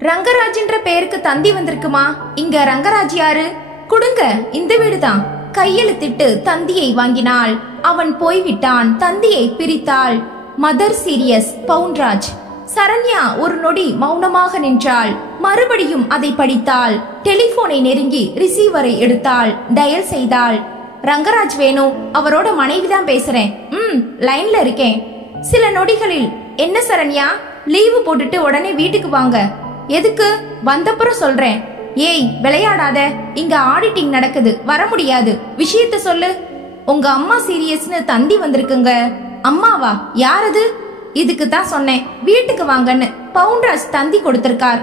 ரங்கராஜ்ன்ற பேருக்கு தந்தி வந்திருக்குமா? இங்க ரங்கராஜ் யாரு? குடுங்க, இந்த வீடுதான். கையெழுத்திட்டு தந்தியை வாங்கினாள். அவன் போய்விட்டான். தந்தியை பிரித்தாள். Mother serious Pounraj. சரண்யா ஒரு நொடி மௌனமாக நின்றாள். மறுபடியும் அதை படித்தாள். டெலிபோனை நெருங்கி ரிசீவரை எடுத்தாள். டயல் செய்தாள். ரங்கராஜ் வேணும், அவரோட மனைவிதான் பேசுறேன். லைன்ல இருக்கேன். சில நொடிகளில், என்ன சரண்யா, லீவு போட்டுட்டு உடனே வீட்டுக்கு வாங்க. எதுக்கு? வந்தப்புறம் சொல்றேன். ஏய், விளையாடாத, இங்க ஆடிட்டிங் நடக்குது, வர முடியாது. விஷயத்த சொல்லு. உங்க அம்மா சீரியஸ்னு தந்தி வந்திருக்குங்க. அம்மாவா? யாரது? இதுக்கு தான் சொன்னேன், வீட்டுக்கு வாங்கன்னு. பவுன்ராஜ் தந்தி கொடுத்திருக்கார்.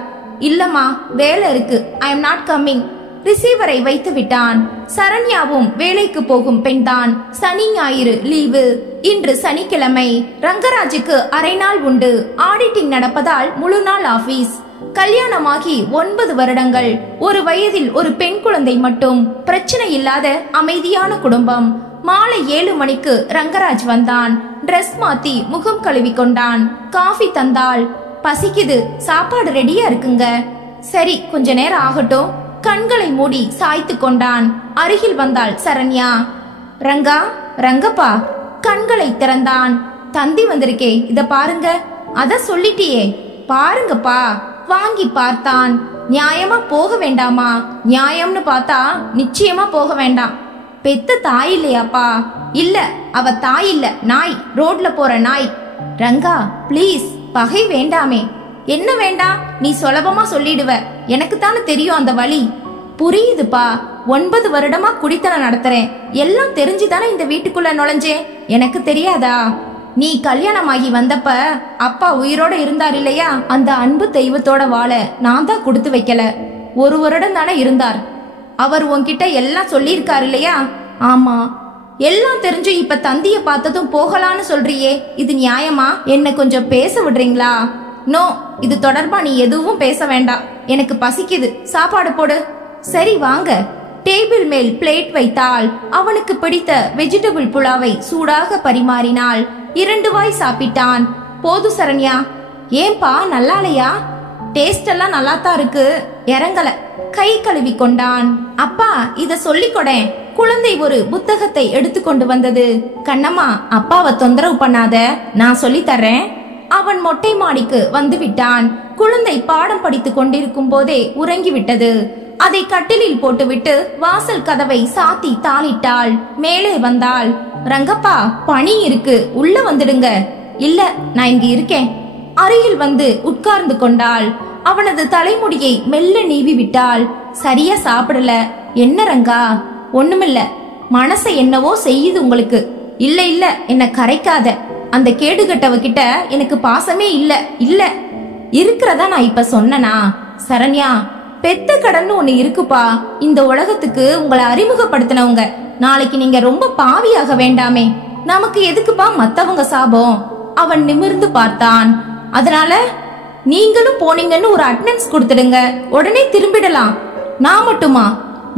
இல்லம்மா, வேலை இருக்கு, ஐ எம் நாட் கம்மிங். ரிசீவரை வைத்து விட்டான். சரண்யாவும் வேலைக்கு போகும் பெண்தான். சனி ஞாயிறு லீவு. இன்று சனிக்கிழமை. ரங்கராஜுக்கு அரை நாள் உண்டு. ஆடிட்டிங் நடப்பதால் முழு நாள் ஆபீஸ். கல்யாணமாகி 9 வருடங்கள். ஒரு வயதில் ஒரு பெண் குழந்தை மட்டும். பிரச்சனை இல்லாத அமைதியான குடும்பம். மாலை 7 மணிக்கு ரங்கராஜ் வந்தான். டிரெஸ் மாத்தி முகம் கழுவி கொண்டான். காஃபி தந்தாள். பசிக்குது, சாப்பாடு ரெடியா இருக்குங்க. சரி, கொஞ்ச நேரம் ஆகட்டும். கண்களை மூடி சாய்த்து கொண்டான். அருகில் வந்தாள் சரண்யா. ரங்கா, ரங்கப்பா. கண்களை திறந்தான். தந்தி வந்திருக்கே, இத பாருங்க. அத சொல்லிட்டியே, பாருங்கப்பா. வாங்கி பார்த்தான். நியாயமா போக வேண்டாமா? நியாயம்னு பார்த்தா நிச்சயமா போக வேண்டாம். பெத்த தாய் இல்லையாப்பா? இல்ல, அவ தாய் இல்ல, நாய், ரோட்ல போற நாய். ரங்கா பிளீஸ், பகை வேண்டாமே. என்ன வேண்டாம்? நீ சுலபமா சொல்லிடுவ. எனக்கு தானே தெரியும் அந்த வழி. புரியுதுப்பா. 9 வருடமா குடித்தனம் நடத்துறேன். எல்லாம் தெரிஞ்சுதானே இந்த வீட்டுக்குள்ள நுழைஞ்சேன். எனக்கு தெரியாதா? நீ கல்யாணமாகி வந்தப்ப அப்பா உயிரோட இருந்தார் இல்லையா? அந்த அன்பு தெய்வத்தோட வாழ நான் தான் கொடுத்து வைக்கல. 1 வருடம் தானே இருந்தார். அவர் உன்கிட்ட எல்லாம் சொல்லியிருக்காரு இல்லையா? ஆமா. எல்லாம் தெரிஞ்சு இப்ப தந்திய பார்த்ததும் போகலான்னு சொல்றியே, இது நியாயமா? என்ன கொஞ்சம் பேச விடுறீங்களா? நோ, இது தொடர்பா நீ எதுவும் பேச வேண்டாம். எனக்கு பசிக்குது, சாப்பாடு போடு. சரி வாங்க. டேபிள் மேல் பிளேட் வைத்தாள். அவனுக்கு பிடித்த வெஜிடபிள் புலாவை சூடாக பரிமாறினாள். 2 வாய் சாப்பிட்டான். போது சரண்யா. ஏன்பா, நல்லாலையா? டேஸ்ட் எல்லாம் நல்லாத்தான் இருக்கு, இறங்கல. கை கழுவி கொண்டான். அப்பா, இத சொல்லிக் கொடேன். குழந்தை ஒரு புத்தகத்தை எடுத்துக்கொண்டு வந்தது. கண்ணம்மா, அப்பாவை தொந்தரவு பண்ணாத, நான் சொல்லி தர்றேன். அவன் மொட்டை மாடிக்கு வந்து விட்டான். குழந்தை பாடம் படித்துக் கொண்டிருக்கும் போதே உறங்கிவிட்டது. அதை கட்டிலில் போட்டுவிட்டு வாசல் கதவை சாத்தி தாளிட்டாள். மேலே வந்தாள். ரங்கப்பா, பணி இருக்கு, உள்ள வந்துடுங்க. இல்ல, நான் இங்க இருக்கேன். அருகில் வந்து உட்கார்ந்து கொண்டாள். அவனது தலைமுடியை மெல்ல நீவி விட்டாள். சரியா சாப்பிடல. என்ன ரங்கா? ஒண்ணுமில்ல, மனசை என்னவோ செய்யுது உங்களுக்கு. இல்ல இல்ல, என்ன கரைக்காத. அந்த கேடுகட்டவ கிட்ட எனக்கு பாசமே இல்ல. இல்ல இருக்கிறதா நான் இப்ப சொன்னனா? சரண்யா, பெத்த கடன் ஒண்ணு இருக்குப்பா. இந்த உலகத்துக்கு உங்களை அறிமுகப்படுத்தினவங்க. நாளைக்கு நீங்க ரொம்ப பாவியாக வேண்டாமே. நமக்கு எதுக்குப்பா மத்தவங்க சாபம்? அவன் நிமிர்ந்து பார்த்தான். அதனால நீங்களும் போனீங்கன்னு ஒரு அட்டெண்டன்ஸ் கொடுத்துடுங்க, உடனே திரும்பிடலாம். நான் மட்டுமா?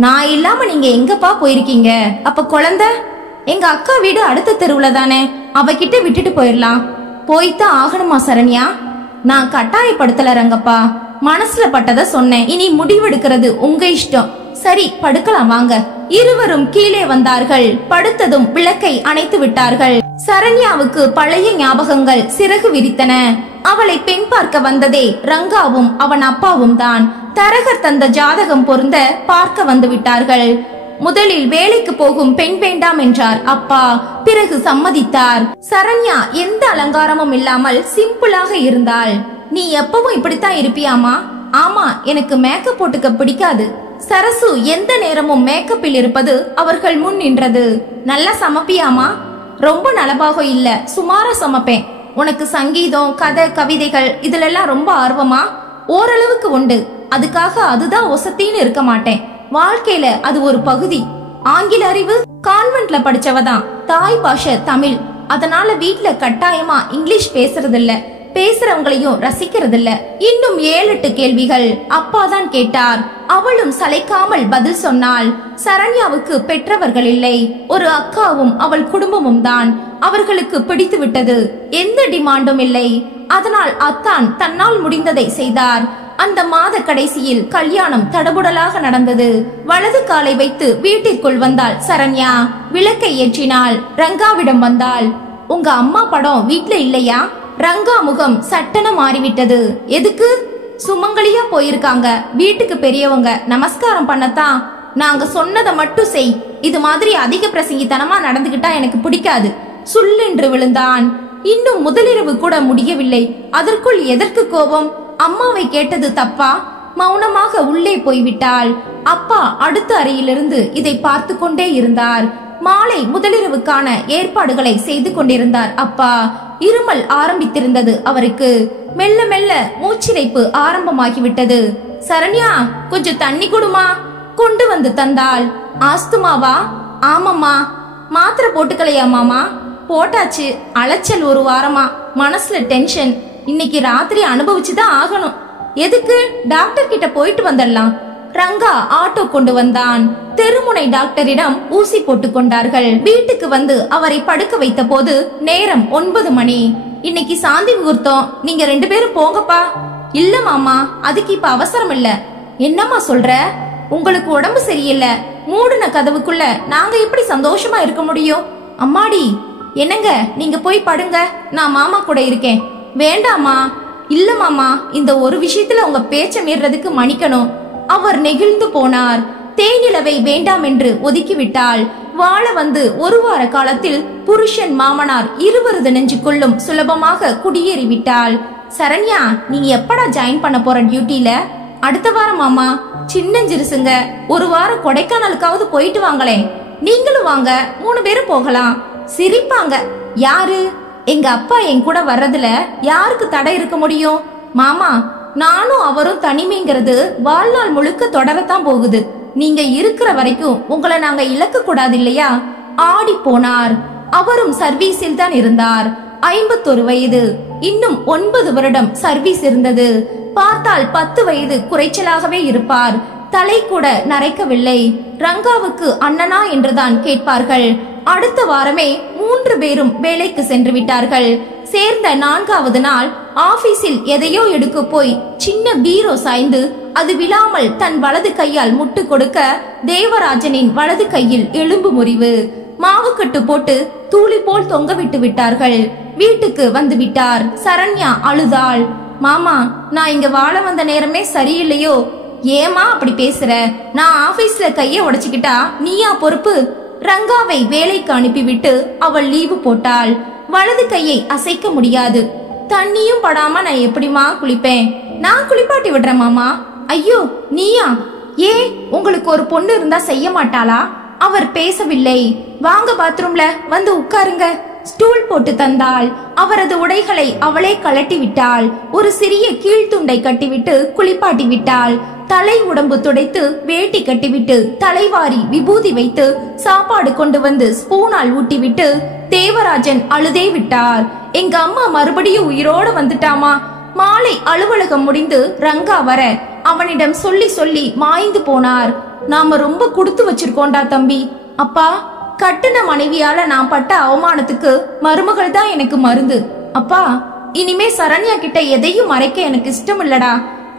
நான் இல்லாம நீங்க எங்கப்பா போயிருக்கீங்க? அப்ப குழந்தை? எங்க அக்கா வீடு அடுத்த தெருவுல தானே, அவகிட்ட விட்டுட்டு போயிடலாம். போய்தான் ஆகணுமா சரண்யா? நான் கட்டாயப்படுத்தல ரங்கப்பா, மனசுல பட்டத சொன்னேன். இனி முடிவெடுக்கிறது உங்க இஷ்டம். சரி, படுக்கலாம் வாங்க. இருவரும் கீழே வந்தார்கள். படுத்ததும் விளக்கை அணைத்து விட்டார்கள். சரண்யாவுக்கு பழைய ஞாபகங்கள் சிறகு விரித்தன. அவளை பெண் பார்க்க வந்ததே ரங்காவும் அவன் அப்பாவும் தான். தரகர் தந்த ஜாதகம் பொருந்த பார்க்க வந்து விட்டார்கள். முதலில் வேலைக்கு போகும் பெண் வேண்டாம் என்றார் அப்பா. பிறகு சம்மதித்தார். சரண்யா எந்த அலங்காரமும் இல்லாமல் சிம்பிளாக இருந்தாள். நீ எப்பவும் இப்படித்தான் இருப்பியாமா? ஆமா, எனக்கு மேக்கப் போட்டுக்க பிடிக்காது. சரசு எந்த நேரமும் மேக்கப்பில் இருப்பது அவர்கள் முன் நின்றது. நல்லா சமைப்பியாமா? ரொம்ப நலபாக இல்ல, சுமாரா சமைப்பேன். உனக்கு சங்கீதம், கதை, கவிதைகள் இதுலெல்லாம் ரொம்ப ஆர்வமா? ஓரளவுக்கு உண்டு. அதுக்காக அதுதான் ஒசத்தின்னு இருக்க மாட்டேன். வாழ்க்கையில அது ஒரு பகுதி. ஆங்கில அறிவு? கான்வென்ட்ல படிச்சவதான். தாய் பாஷை தமிழ். அதனால வீட்ல கட்டாயமா இங்கிலீஷ் பேசுறதில்ல. பேசுறவங்களையும் ரசிக்கிறதில்ல. இன்னும் 7-8 கேள்விகள் அப்பாதான் கேட்டார். அவளும் சளைக்காமல் பதில் சொன்னாள். சரண்யாவுக்கு பெற்றவர்கள் இல்லை. ஒரு அக்காவும் அவள் குடும்பமும் தான். அவர்களுக்கு பிடித்து விட்டது. எந்த டிமாண்டும் இல்லை. அதனால் அத்தான் தன்னால் முடிந்ததை செய்தார். அந்த மாத கடைசியில் கல்யாணம் தடபுடலாக நடந்தது. வலது காலை வைத்து வீட்டிற்குள் வந்தாள் சரண்யா. விளக்கை ஏற்றினாள். ரங்காவிடம் வந்தாள். உங்க அம்மா படம் வீட்ல இல்லையா? ரங்கா முகம் சட்டென மாறிவிட்டது. எதுக்கு? சுமங்கலியா போயிருக்காங்க. வீட்டுக்கு பெரியவங்க நமஸ்காரம் பண்ணத்தான். நாங்க சொன்னதை மட்டும் செய். இது மாதிரி அதிக பிரசங்கித்தனமா நடந்துகிட்டா எனக்கு பிடிக்காது. சுல்லென்று விழுந்தான். இன்னும் முதலிரவு கூட முடியவில்லை. அதற்குள் எதற்கு கோபம்? அம்மாவை கேட்டது தப்பா? மௌனமாக உள்ளே போய்விட்டாள். அப்பா அடுத்த அறையிலிருந்து இதை பார்த்து கொண்டே இருந்தார். மாலை முதலிரவுக்கான ஏற்பாடுகளை செய்து கொண்டிருந்தார் அப்பா. இருமல் ஆரம்பித்திருந்தது அவருக்கு. மெல்ல மெல்ல மூச்சிரைப்பு ஆரம்பமாகிவிட்டது. சரண்யா, கொஞ்சம் தண்ணி கொடுமா. கொண்டு வந்து தந்தாள். ஆஸ்துமாவா? ஆமாம்மா. மாத்திரை போட்டுக்கலையா மாமா? போட்டாச்சு. அலைச்சல் ஒரு வாரமா. மனசுல டென்ஷன். இன்னைக்கு ராத்திரி அனுபவிச்சுதான் ஆகணும். எதுக்கு? டாக்டர் கிட்ட போயிட்டு வந்துடலாம். ரங்கா ஆட்டோ கொண்டு வந்தான். தெருமுனை டாக்டரிடம் ஊசி போட்டுக் கொண்டார்கள். வீட்டுக்கு வந்து அவரை படுக்க வைத்த போது நேரம் 9 மணி. இன்னைக்கு சாந்தி முகூர்த்தம். நீங்க 2 பேரும் போங்கப்பா. இல்ல மாமா, அதுக்கு இப்ப அவசரம் இல்ல. என்னம்மா சொல்ற? உங்களுக்கு உடம்பு சரியில்லை. மூடுன கதவுக்குள்ள நாங்க எப்படி சந்தோஷமா இருக்க முடியும்? அம்மாடி, என்னங்க, நீங்க போய் படுங்க. நான் மாமா கூட இருக்கேன். வேண்டாமா? இல்ல மாமா, இந்த ஒரு விஷயத்துல உங்க பேச்ச மீறதுக்கு மன்னிக்கணும். அவர் நெகிழ்ந்து போனார். தேனிலவை வேண்டாம் என்று ஒதுக்கிவிட்டாள். வாழ வந்து 1 வார காலத்தில் புருஷன் மாமனார் இருவரது நெஞ்சுக்குள்ளும் சுலபமாக குடியேறிவிட்டாள். சரண்யா, நீ எப்படா ஜாயின் பண்ண போற டியூட்டில? அடுத்த வாரம் மாமா. சின்னஞ்சிருசுங்க. 1 வாரம் கொடைக்கானலுக்காவது போயிட்டு வாங்களேன். நீங்களும் வாங்க, 3 பேரும் போகலாம். சிரிப்பாங்க. யாரு? எங்க அப்பா என் கூட வர்றதுல யாருக்கு தடை இருக்க முடியும்? மாமா, நானும் அவரும் தனிமைங்கிறது வாழ்நாள் முழுக்க தொடரத்தான் போகுது. நீங்க இருக்கிற வரைக்கும் உங்களை நாங்க இழக்க கூடாது இல்லையா? ஆடி போனார். அவரும் சர்வீஸில் தான் இருந்தார். 51 வயது. இன்னும் 9 வருடம் சர்வீஸ் இருந்தது. பார்த்தால் 10 வயது குறைச்சலாகவே இருப்பார். தலை கூட நரைக்கவில்லை. ரங்காவுக்கு அண்ணனா என்றுதான் கேட்பார்கள். அடுத்த வாரமே 3 பேரும் வேலைக்கு சென்று விட்டார்கள். சேர்ந்த 4வது நாள் ஆபீஸில் எதையோ எடுக்க போய் சின்ன பீரோ சாய்ந்து அது விழாமல் தன் வலது கையால் முட்டு கொடுக்க தேவராஜனின் வலது கையில் எலும்பு முறிவு. மாவுக்கட்டு போட்டு தூளி போல் தொங்க விட்டு விட்டார்கள். வீட்டுக்கு வந்து விட்டார். சரண்யா அழுதாள். மாமா, நான் இங்க வாழ வந்த நேரமே சரியில்லையோ? ஏமா அப்படி பேசுற? நான் ஆபீஸ்ல கைய உடைச்சுக்கிட்டா நீயா பொறுப்பு? ரங்காவை வேலைக்கு அனுப்பிவிட்டு அவள் லீவு போட்டாள். வலது கையை அசைக்க முடியாது. தண்ணியும் படாம நான் எப்படிமா குளிப்பேன்? நான் குளிப்பாட்டி விடுறேன் மாமா. ஐயோ, நீயா? ஏ, உங்களுக்கு ஒரு பொண்ணு இருந்தா செய்ய மாட்டாளா? அவர் பேசவில்லை. வாங்க பாத்ரூம்ல வந்து உட்காருங்க. ஸ்டூல் போட்டு தந்தாள். அவரது உடைகளை அவளே கலட்டி விட்டாள். ஒரு சிறிய கீழ்த்துண்டை கட்டிவிட்டு குளிப்பாட்டி விட்டாள். தலை உடம்பு துடைத்து வேட்டி கட்டிவிட்டு தலைவாரி விபூதி வைத்து சாப்பாடு கொண்டு வந்து ஸ்பூனால் ஊட்டிவிட்டு தேவராஜன் அழுதே விட்டார். எங்க அம்மா மறுபடியும் உயிரோட வந்துட்டாமா. மாலை அலுவலகம் முடிந்து ரங்கா வர அவனிடம் சொல்லி சொல்லி மாய்ந்து போனார். நாம ரொம்ப கொடுத்து வச்சிருக்கோண்டா தம்பி. அப்பா, கட்டுன மனைவியால நான் பட்ட அவமானத்துக்கு மருமகள் தான் எனக்கு மருந்து. அப்பா, இனிமே சரண்யா கிட்ட எதையும் மறைக்க எனக்கு இஷ்டம் இல்லடா.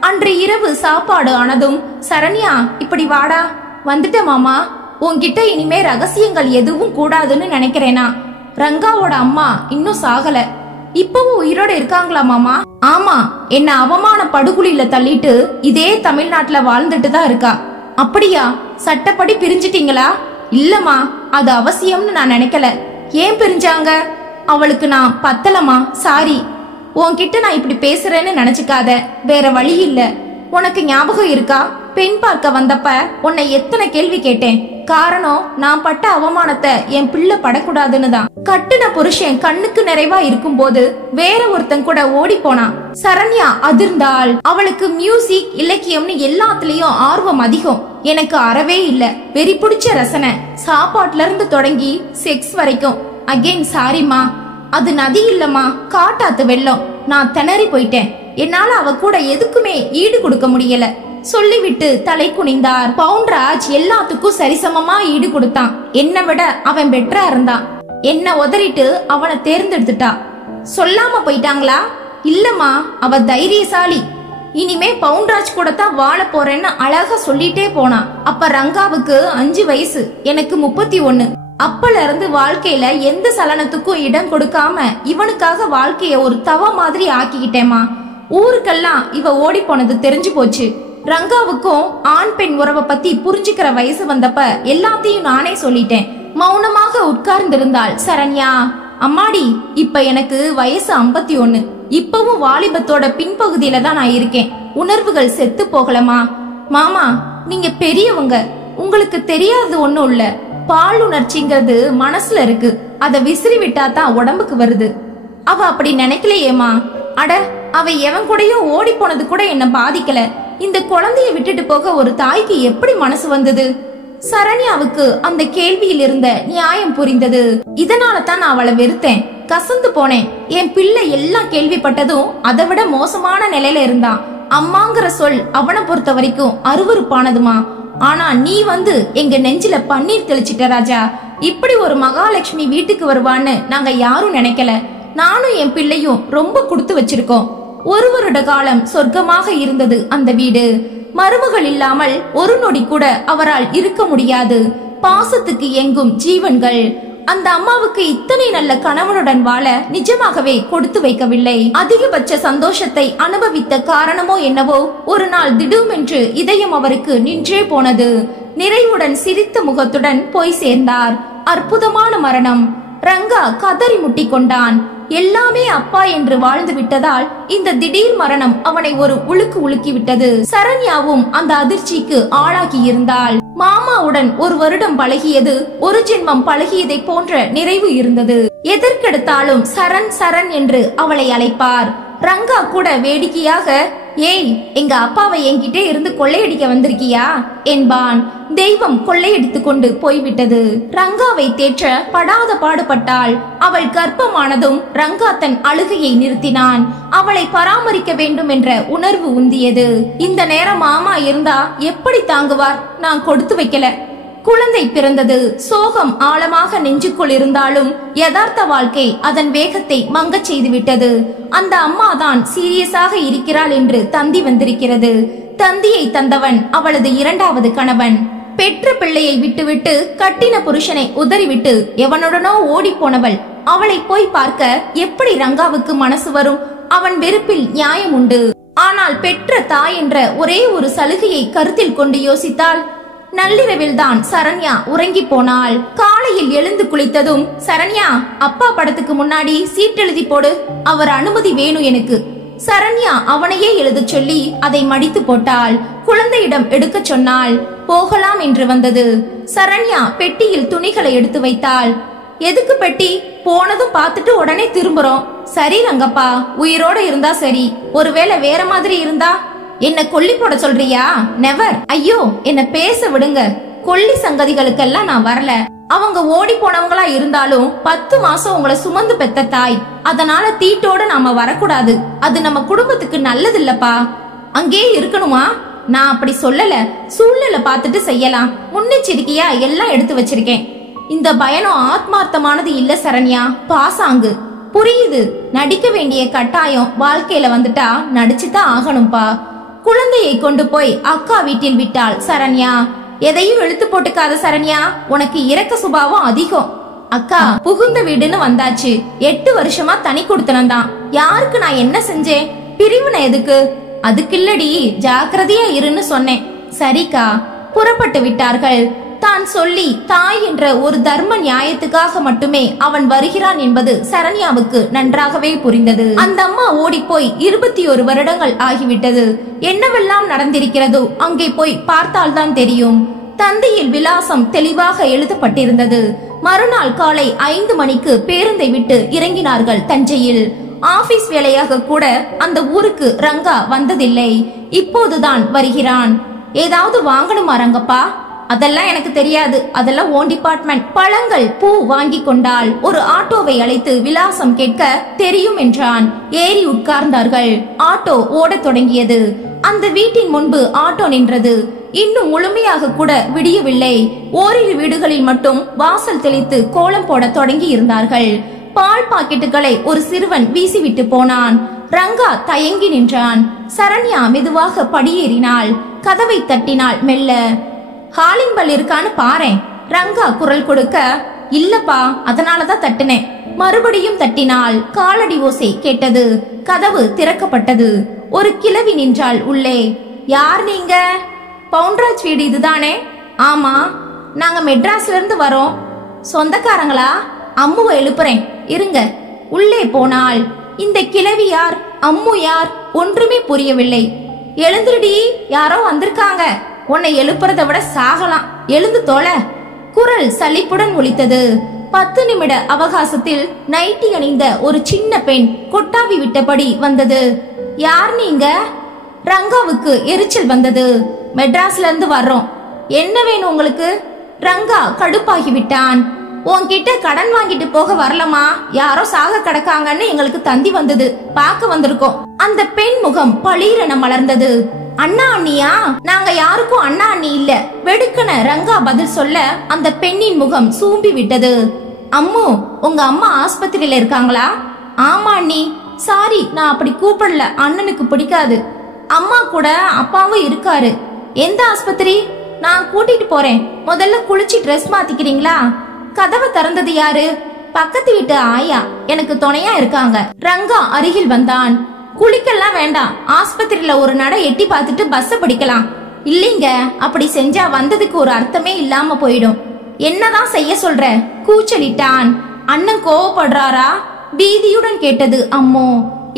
அன்று இரவு சாப்பாடு ஆனதும், சரண்யா இப்படி வாடா. வந்துட்ட மாமா. உன்கிட்ட இனிமே ரகசியங்கள் எதுவும் கூடாதுன்னு நினைக்கிறேனா? ரங்காவோட அம்மா இன்னும் சாகல. இப்பவும் உயிரோட இருக்காங்களா மாமா? ஆமா, என்ன அவமான படுகுழியில தள்ளிட்டு இதே தமிழ்நாட்டுல வாழ்ந்துட்டு தான் இருக்கா. அப்படியா? சட்டப்படி பிரிஞ்சிட்டீங்களா? இல்லம்மா, அது அவசியம்னு நான் நினைக்கல. ஏன் பிரிஞ்சாங்க? அவளுக்கு நான் பத்தலமா. சாரி. உன்கிட்ட நான் இப்படி பேசுறேன்னு நினைச்சுக்காத. வேற வழி இல்ல. உனக்கு ஞாபகம் இருக்கா? பெண் பார்க்க வந்தப்ப உன்னை எத்தனை கேள்வி கேட்டேன். காரணம், நான் பட்ட அவமானத்தை என் பிள்ளை படக்கூடாதுன்னு தான். கட்டுன புருஷன் கண்ணுக்கு நிறைவா இருக்கும் போது வேற ஒருத்தன் கூட ஓடி போனான். சரண்யா அதிர்ந்தாள். அவளுக்கு மியூசிக், இலக்கியம்னு எல்லாத்துலயும் ஆர்வம் அதிகம். எனக்கு அறவே இல்ல. வெறி பிடிச்ச ரசனை. சாப்பாட்டுல இருந்து தொடங்கி செக்ஸ் வரைக்கும். அகைன் சாரிமா. அது நதி இல்லம்மா, காட்டாத்து வெள்ளம். நான் திணறி போயிட்டேன். என்னால அவ கூட எதுக்குமே ஈடு கொடுக்க முடியல. சொல்லிவிட்டு தலை குனிந்தார். பவுன்ராஜ் எல்லாத்துக்கும் சரிசமமா ஈடு கொடுத்தான். என்னை விட அவன் பெட்டரா இருந்தான். என்ன உதறிட்டு அவனை தேர்ந்தெடுத்துட்டா. சொல்லாம போயிட்டாங்களா? இல்லம்மா, அவ தைரியசாலி. இனிமே பவுன்ராஜ் கூட தான் வாழ போறேன்னு அழகா சொல்லிட்டே போனான். அப்ப ரங்காவுக்கு 5 வயசு, எனக்கு 31. அப்பல இருந்து வாழ்க்கையில எந்த சலனத்துக்கும் இடம் கொடுக்காம இவனுக்காக வாழ்க்கைய ஒரு தவ மாதிரி ஆக்கிக்கிட்டேமா. ஊருக்கெல்லாம் இவ ஓடி போனது தெரிஞ்சு போச்சு. ரங்காவுக்கும் ஆண் பெண் உறவை பத்தி புரிஞ்சுக்கிற வயசு வந்தப்ப எல்லாத்தையும் நானே சொல்லிட்டேன். மௌனமாக உட்கார்ந்திருந்தாள் சரண்யா. அம்மாடி, இப்ப எனக்கு வயசு 51. இப்பவும் வாலிபத்தோட பின்பகுதியில தான் நான் இருக்கேன். உணர்வுகள் செத்து போகலமா. மாமா, நீங்க பெரியவங்க, உங்களுக்கு தெரியாது ஒண்ணும் இல்ல. பால் உணர்ச்சிங்கிறது மனசுல இருக்கு, அத விசிறி விட்டா தான் உடம்புக்கு வருது. அவ அப்படி நினைக்கலையேமா. அட, அவ எவன் கூடயோ ஓடி போனது கூட என்ன பாதிக்கல. இந்த குழந்தைய விட்டுட்டு போக ஒரு தாய்க்கு எப்படி மனசு வந்தது? சரண்யாவுக்கு அந்த கேள்வியில் இருந்த நியாயம் புரிந்தது. இதனால தான் நான் அவளை வெறுத்தேன், கசந்து போனேன். என் பிள்ளை எல்லாம் கேள்விப்பட்டதும் அதை விட மோசமான நிலையில இருந்தான். அம்மாங்கிற சொல் அவனை பொறுத்த வரைக்கும் அருவருப்பானதுமா. ஆனா நீ வந்து எங்க நெஞ்சில பன்னீர் தெளிச்சிட்ட ராஜா. இப்படி ஒரு மகாலட்சுமி வீட்டுக்கு வருவான்னு நாங்க யாரும் நினைக்கல. நானும் என் பிள்ளையும் ரொம்ப கொடுத்து வச்சிருக்கோம். 1 வருட காலம் சொர்க்கமாக இருந்தது அந்த வீடு. மருமகள் இல்லாமல் ஒரு நொடி கூட அவரால் இருக்க முடியாது. பாசத்துக்கு எங்கும் ஜீவன்கள். அந்த அம்மாவுக்கு இத்தனை நல்ல கணவனுடன் வாழ நிஜமாகவே கொடுத்து வைக்கவில்லை. அதிகபட்ச சந்தோஷத்தை அனுபவித்த காரணமோ என்னவோ, ஒரு நாள் திடுமென்று இதயம் அவருக்கு நின்றே போனது. நிறைவுடன் சிரித்த முகத்துடன் போய் சேர்ந்தார். அற்புதமான மரணம். ரங்கா கதறி முட்டிக் கொண்டான். எல்லாமே அப்பா என்று வாழ்ந்து விட்டதால் இந்த திடீர் மரணம் அவனை ஒரு உலுக்கு உலுக்கி விட்டது. சரண்யாவும் அந்த அதிர்ச்சிக்கு ஆளாகி இருந்தாள். மாமாவுடன் 1 வருடம் பழகியது ஒரு ஜென்மம் பழகியதை போன்ற நிறைவு இருந்தது. எதற்கெடுத்தாலும் சரண் சரண் என்று அவளை அழைப்பார். ரங்கா கூட வேடிக்கையாக, ஏய், எங்க அப்பாவை என்கிட்டே இருந்து கொள்ளையடிக்க வந்திருக்கியா என்பான். தெய்வம் கொள்ளையடித்து கொண்டு போய்விட்டது. ரங்காவை தேற்ற படாத பாடுபட்டாள். அவள் கர்ப்பமானதும் ரங்கா தன் அழுகையை நிறுத்தினான். அவளை பராமரிக்க வேண்டும் என்ற உணர்வு உந்தியது. இந்த நேரம் மாமா இருந்தா எப்படி தாங்குவார்? நான் கொடுத்து வைக்கல. குழந்தை பிறந்தது. சோகம் ஆழமாக நெஞ்சுக்குள் இருந்தாலும் யதார்த்த வாழ்க்கை அதன் வேகத்தை மங்கச் செய்துவிட்டது. அந்த அம்மா தான் சீரியஸாக இருக்கிறாள் என்று தந்தி வந்திருக்கிறது. தந்தியை தந்தவன் அவளது 2வது கணவன். பெற்ற பிள்ளையை விட்டுவிட்டு கட்டின புருஷனை உதறிவிட்டு எவனுடனோ ஓடி போனவள். அவளை போய் பார்க்க எப்படி ரங்காவுக்கு மனசு வரும்? அவன் வெறுப்பில் நியாயம் உண்டு. ஆனால் பெற்ற தாய் என்ற ஒரே ஒரு சலுகையை கருத்தில் கொண்டு யோசித்தால் நள்ளிரவில் தான் சரண்யா உறங்கி போனாள். காலையில் எழுந்து குளித்ததும், சரண்யா, அப்பா படத்துக்கு முன்னாடி சீட் எழுதி போடு, அவர் அனுமதி வேணும் எனக்கு. சரண்யா அவனையே எழுத சொல்லி அதை மடித்து போட்டாள். குழந்தையிடம் எடுக்க சொன்னாள். போகலாம் என்று வந்தது. சரண்யா பெட்டியில் துணிகளை எடுத்து வைத்தாள். எதுக்கு பெட்டி? போனதும் பார்த்துட்டு உடனே திரும்புறோம். சரி ரங்கப்பா, உயிரோட இருந்தா சரி. ஒருவேளை வேற மாதிரி இருந்தா? என்ன கொல்லி போட சொல்றியா? நெவர். ஐயோ, என்ன பேச விடுங்க. கொல்லி சங்கதிகளுக்கெல்லாம் நான் வரல. அவங்க ஓடி போனவங்களா இருந்தாலும் 10 மாசம் உங்களை சுமந்து பெத்த தாய். அதனால தீட்டோட நாம வரக்கூடாது. அது நம்ம குடும்பத்துக்கு நல்லது இல்லப்பா. அங்கே இருக்கணுமா? நான் அப்படி சொல்லல. சூழ்நிலை பார்த்துட்டு செய்யலாம். முன்னெச்சரிக்கையா எல்லாம் எடுத்து வச்சிருக்கேன். இந்த பயணம் ஆத்மார்த்தமானது இல்ல சரண்யா, பாசாங்கு. புரியுது. நடிக்க வேண்டிய கட்டாயம் வாழ்க்கையில வந்துட்டா நடிச்சுதான் ஆகணும்பா. குழந்தையை கொண்டு போய் அக்கா வீட்டில் விட்டாள் சரண்யா. எதையும் இழுத்து போட்டுக்காத சரண்யா, உனக்கு இரக்க சுபாவம் அதிகம். அக்கா, புகுந்த வீடுன்னு வந்தாச்சு. 8 வருஷமா தனி கொடுத்தனந்தான். யாருக்கு நான் என்ன செஞ்சேன்? பிரிவினை எதுக்கு? அதுக்கு இல்லடி, ஜாக்கிரதையா இருன்னு சொன்னேன். சரிக்கா. புறப்பட்டு விட்டார்கள். தான் சொல்லி தாய் என்ற ஒரு தர்ம நியாயத்துக்காக மட்டுமே அவன் வருகிறான் என்பது சரண்யாவுக்கு நன்றாகவே புரிந்தது. அந்த அம்மா ஓடி போய் 21 வருடங்கள் ஆகிவிட்டது. என்னவெல்லாம் நடந்திருக்கிறதோ அங்கே போய் பார்த்தால்தான் தெரியும். தந்தியில் விலாசம் தெளிவாக எழுதப்பட்டிருந்தது. மறுநாள் காலை 5 மணிக்கு பேருந்தை விட்டு இறங்கினார்கள் தஞ்சையில். ஆபீஸ் வேலையாக கூட அந்த ஊருக்கு ரங்கா வந்ததில்லை. இப்போதுதான் வருகிறான். ஏதாவது வாங்கணுமா ரங்கப்பா? அதெல்லாம் எனக்கு தெரியாது, அதெல்லாம் ஓன் டிபார்ட்மெண்ட். பழங்கள், பூ வாங்கி கொண்டாள். ஒரு ஆட்டோவை அழைத்து விலாசம் கேட்க தெரியும் என்றான். ஏறி உட்கார்ந்தார்கள். ஆட்டோ ஓடத் தொடங்கியது. அந்த வீட்டின் முன்பு ஆட்டோ நின்றது. இன்னும் முழுமையாக கூட விடியவில்லை. ஓரிரு வீடுகளில் மட்டும் வாசல் தெளித்து கோலம் போட தொடங்கி இருந்தார்கள். பால் பாக்கெட்டுகளை ஒரு சிறுவன் வீசிவிட்டு போனான். ரங்கா தயங்கி நின்றான். சரண்யா மெதுவாக படியேறினாள். கதவை தட்டினாள் மெல்ல. ஹாலிங் பெல் இருக்கான்னு பாரேன். ரங்கா குரல் கொடுக்க, இல்லப்பா, அதனாலதான் தட்டினேன். மறுபடியும் தட்டினாள். காலடி ஓசை கேட்டது. கதவு திறக்கப்பட்டது. ஒரு கிழவி நின்றாள் உள்ளே. யார் நீங்க? பவுன்ராஜ் வீடு இதுதானே? ஆமா, நாங்க மெட்ராஸ்ல இருந்து வரோம். சொந்தக்காரங்களா? அம்முவை எழுப்புறேன், இருங்க. உள்ளே போனாள். இந்த கிழவி யார், அம்மு யார், ஒன்றுமே புரியவில்லை. எழுந்துடி, யாரோ வந்திருக்காங்க. உன்னை எழுப்புறதை விட சாகலாம், எழுந்து தொலை. குரல் சலிப்புடன் ஒலித்தது. 10 நிமிட அவகாசத்தில் நைட்டி அணிந்த ஒரு சின்ன பெண் கொட்டாவி விட்டபடி வந்தது. யார் நீங்க? ரங்காவுக்கு எரிச்சல் வந்தது. மெட்ராஸ்ல இருந்து வர்றோம். என்ன வேணும் உங்களுக்கு? ரங்கா கடுப்பாகி விட்டான். உன்கிட்ட கடன் வாங்கிட்டு போக வரலமா? யாரோ சாக கிடக்காங்கன்னு எங்களுக்கு தந்தி வந்தது, பார்க்க வந்திருக்கோம். அந்த பெண் முகம் பளீரென மலர்ந்தது. அண்ணா அண்ணியா? நாங்க யாருக்கும் அண்ணா அண்ணி இல்ல. வெடுக்கன ரங்கா பதில் சொல்ல அந்த பெண்ணின் முகம் சூம்பி விட்டது. அம்மு, உங்க அம்மா ஆஸ்பத்திரியில இருக்காங்களா? ஆமா அண்ணி. சாரி, நான் அப்படி கூப்பிடல, அண்ணனுக்கு பிடிக்காது. அம்மா கூட அப்பாவும் இருக்காரு. எந்த ஆஸ்பத்திரி? நான் கூட்டிட்டு போறேன். முதல்ல குளிச்சு ட்ரெஸ் மாத்திக்கிறீங்களா? கதவை திறந்தது யாரு? பக்கத்து வீட்டு ஆயா எனக்கு துணையா இருக்காங்க. ரங்கா அருகில் வந்தான். குளிக்கலாம் வேண்டாம், ஆஸ்பத்திரியில ஒரு நட எட்டி பார்த்துட்டு பஸ் பிடிக்கலாம். இல்லீங்க, அப்படி செஞ்சா வந்ததுக்கு ஒரு அர்த்தமே இல்லாம போயிடும். என்னதான் செய்ய சொல்ற? கூச்சலிட்டான். அண்ணன் கோவப்படுறாரா? பீதியுடன் கேட்டது அம்மோ.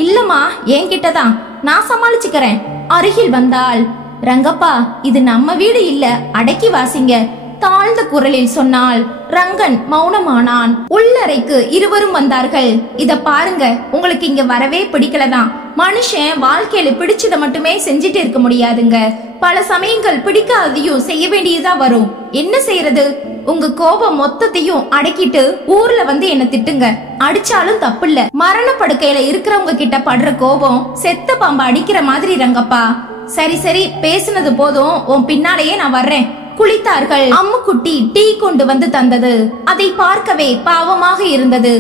இல்லம்மா, என்கிட்டதான், நான் சமாளிச்சுக்கிறேன். அருகில் வந்தாள். ரங்கப்பா, இது நம்ம வீடு இல்ல, அடக்கி வாசிங்க, தாழ்ந்த குரலில் சொன்னாள். ரங்கன் மௌனமானான். உள்ளறைக்கு இருவரும் வந்தார்கள். இத பாருங்க, உங்களுக்கு இங்க வரவே பிடிக்கலதான். மனுஷன் வாழ்க்கையில பிடிச்சத மட்டுமே செஞ்சுட்டு இருக்க முடியாதுங்க. பல சமயங்கள் பிடிக்காததையும் செய்ய வேண்டியதா வரும். என்ன செய்யறது? உங்க கோபம் மொத்தத்தையும் அடக்கிட்டு ஊர்ல வந்து என்ன திட்டுங்க, அடிச்சாலும் தப்பில்ல. மரண படுக்கையில இருக்கிறவங்க கிட்ட படுற கோபம் செத்த பாம்பு அடிக்கிற மாதிரி. ரங்கப்பா, சரி சரி, பேசுனது போதும், உன் பின்னாலேயே நான் வர்றேன். குளித்தார்கள். அம்முக்குட்டி டீ கொண்டு வந்து தந்தது. அதை பார்க்கவே பாவமாக இருந்தது.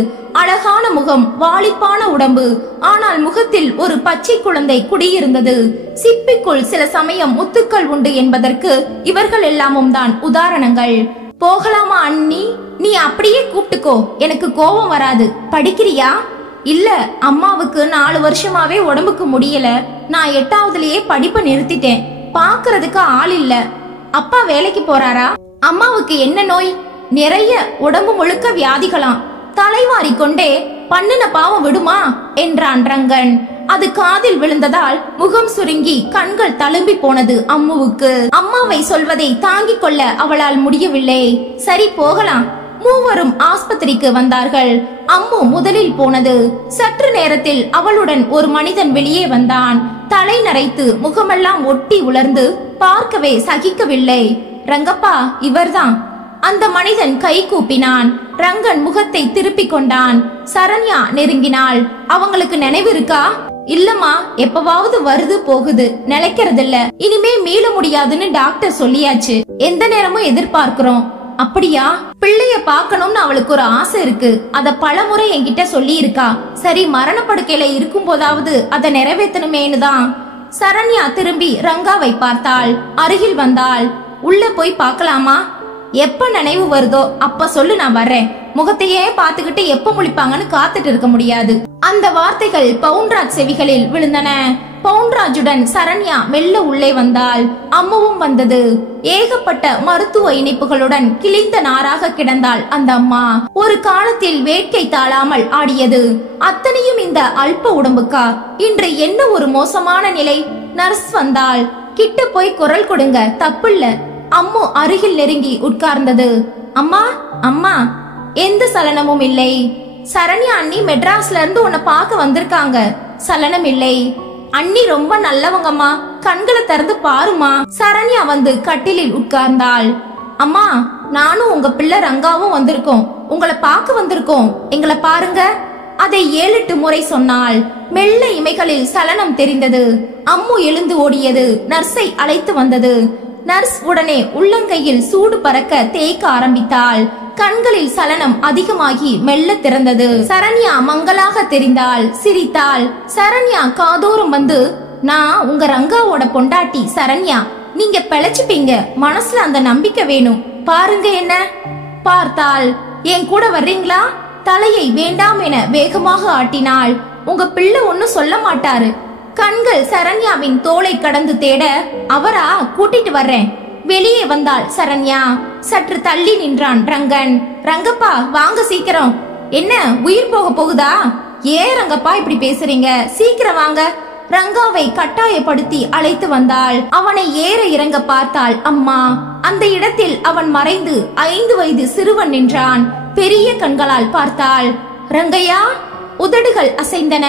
அழகான முகம், வாலிப்பான உடம்பு, ஆனால் முகத்தில் ஒரு பச்சை குழந்தை குடியிருந்தது. சிப்பிக்குள் சில சமயம் முத்துக்கள் உண்டு என்பதற்கு இவர்கள் எல்லாமும் தான் உதாரணங்கள். போகலாமா அண்ணி? நீ அப்படியே கூப்பிட்டுக்கோ, எனக்கு கோபம் வராது. படிக்கிறியா? இல்ல, அம்மாவுக்கு 4 வருஷமாவே உடம்புக்கு முடியல. நான் 8வதுலயே படிப்பை நிறுத்திட்டேன். பாக்குறதுக்கு ஆள் இல்ல. அப்பா வேலைக்கு போறாரா? அம்மாவுக்கு என்ன நோய்? நிறைய, உடம்பு முழுக்க வியாதிகளாம். தலைவாரி கொண்டே பண்ணுன பாவம் விடுமா என்றான் ரங்கன். அது காதில் விழுந்ததால் முகம் சுருங்கி கண்கள் தழும்பி போனது அம்முவுக்கு. அம்மாவை சொல்வதை தாங்கிக் கொள்ள அவளால் முடியவில்லை. சரி, போகலாம். மூவரும் ஆஸ்பத்திரிக்கு வந்தார்கள். அம்மு முதலில் போனது. சற்று நேரத்தில் அவளுடன் ஒரு மனிதன் வெளியே வந்தான். தலை நரைத்து முகமெல்லாம் ஒட்டி உலர்ந்து பார்க்கவே சகிக்கவில்லை. ரங்கப்பா, இவர்தான். அந்த மனிதன் கை கூப்பினான். ரங்கன் முகத்தை திருப்பிக் கொண்டான். சரண்யா நெருங்கினாள். அவங்களுக்கு நினைவு இருக்கா? இல்லம்மா, எப்பவாவது வருது போகுது, நிலைக்கிறதில்ல. இனிமே மீள முடியாதுன்னு டாக்டர் சொல்லியாச்சு. எந்த நேரமும் எதிர்பார்க்கிறோம். அப்படியா? பிள்ளைய பாக்கணும்னு அவளுக்கு ஒரு ஆசை இருக்கு. அத பலமுறை என்கிட்ட சொல்லி இருக்கா. சரி, மரணப்படுக்கையில இருக்கும் போதாவது அதை நிறைவேற்றணுமேனு தான். சரண்யா திரும்பி ரங்காவை பார்த்தாள். அருகில் வந்தாள். உள்ள போய் பார்க்கலாமா? எப்ப நினைவு வருதோ அப்ப சொல்லு, நான் வர்றேன். முகத்தையே பார்த்துக்கிட்டு எப்ப முழிப்பாங்கன்னு காத்துட்டு இருக்க முடியாது. அந்த வார்த்தைகள் பவுன்ராஜ் செவிகளில் விழுந்தன. பவுன்ராஜுடன் சரண்யா மெல்ல உள்ளே வந்தாள். அம்முவும் வந்தது. ஏகப்பட்ட மருத்துவ இணைப்புகளுடன் கிழிந்த நாராக கிடந்தாள் அந்த அம்மா. ஒரு காலத்தில் வேட்கை தாழாமல் ஆடியது. அத்தனையும் இந்த அல்ப உடம்புக்கா? இன்று என்ன ஒரு மோசமான நிலை. நர்ஸ் வந்தாள். கிட்ட போய் குரல் கொடுங்க, தப்பில்ல. அம்மு அருகில் நெருங்கி உட்கார்ந்தது. அம்மா, அம்மா. எந்த சலனமும் இல்லை. சரண்யா அண்ணி மெட்ராஸ்ல இருந்து உன்னை பார்க்க வந்திருக்காங்க. சலனம் இல்லை. அண்ணி ரொம்ப நல்லவங்கம்மா, கண்களை திறந்து பாருமா. சரண்யா வந்து கட்டிலில் உட்கார்ந்தாள். அம்மா, நானும் உங்க பிள்ளை ரங்காவும் வந்திருக்கோம். உங்களை பார்க்க வந்திருக்கோம். எங்களை பாருங்க. அதை 7-8 முறை சொன்னாள். மெல்ல இமைகளில் சலனம் தெரிந்தது. அம்மு எழுந்து ஓடியது. நர்ஸை அழைத்து வந்தது. நர்ஸ் உடனே உள்ளங்கையில் சூடு பறக்க தேய்க்க ஆரம்பித்தாள். கண்களில் சலனம் அதிகமாகி மெல்ல திறந்தது. சரண்யா மங்களாக தெரிந்தாள், சிரித்தாள். சரண்யா காதோறும் வந்து, நான் உங்க ரங்காவோட பொண்டாட்டி சரண்யா, நீங்க பிழைச்சுப்பீங்க, மனசுல அந்த நம்பிக்கை வேணும், பாருங்க என்ன. பார்த்தாள். என் கூட வர்றீங்களா? தலையை வேண்டாம் என வேகமாக ஆட்டினாள். உங்க பிள்ளை ஒன்னும் சொல்ல மாட்டாரு. கண்கள் சரண்யாவின் தோளை கடந்து தேட, அவரா, கூட்டிட்டு வர்றேன். வெளியே வந்தாள் சரண்யா. சற்று தள்ளி நின்றான் ரங்கன். ரங்கப்பா வாங்க சீக்கிரம். என்ன உயிர் போக போகுதா? ஏன் ரங்கப்பா இப்படி பேசுறீங்க? சீக்கிரம் வாங்க. ரங்காவை கட்டாயப்படுத்தி அழைத்து வந்தாள். அவனை ஏற இறங்க பார்த்தாள் அம்மா. அந்த இடத்தில் அவன் மறைந்து 5 வயது சிறுவன் நின்றான். பெரிய கண்களால் பார்த்தாள். ரங்கையா? உதடுகள் அசைந்தன.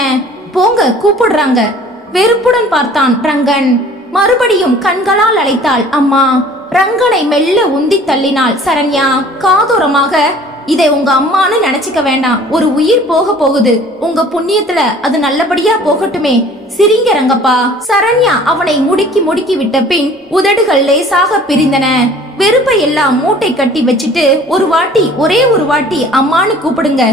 போங்க, கூப்பிடுறாங்க. வெறுப்புடன் பார்த்தான் ரங்கன். மறுபடியும் கண்களால் அழைத்தாள் அம்மா. ரங்கனை மெல்ல உந்தி தள்ளினாள் சரண்யா. காதோரமாக, இதை உங்க அம்மான்னு நினைச்சுக்க வேண்டாம், ஒரு உயிர் போக போகுது, உங்க புண்ணியத்துல அது நல்லபடியா போகட்டுமே, சிரிங்க ரங்கப்பா. சரண்யா அவனை முடுக்கி முடுக்கி விட்ட பின் உதடுகள் லேசாக பிரிந்தன. வெறுப்பை எல்லாம் மூட்டை கட்டி வச்சுட்டு ஒரே ஒரு வாட்டி அம்மான்னு கூப்பிடுங்க.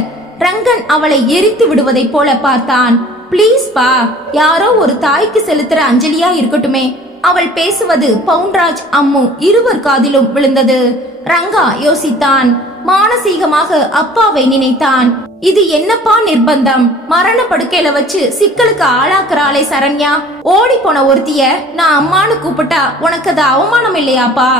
ரங்கன் அவளை எரித்து விடுவதை போல பார்த்தான். பிளீஸ் பா, யாரோ ஒரு தாய்க்கு செலுத்துற அஞ்சலியா இருக்கட்டுமே. அவள் பேசுவது பவுன்ராஜ், அம்மு இருவர் காதிலும் விழுந்தது. ரங்கா யோசித்தான். மானசீகமாக அப்பாவை நினைத்தான். இது என்னப்பா நிர்பந்தம்? மரண படுக்கையில வச்சு சிக்கலுக்கு ஆளாக்குறாளே சரண்யா. ஓடி போன ஒருத்திய நான் அம்மானு கூப்பிட்டா உனக்கு அது அவமானம் இல்லையாப்பா?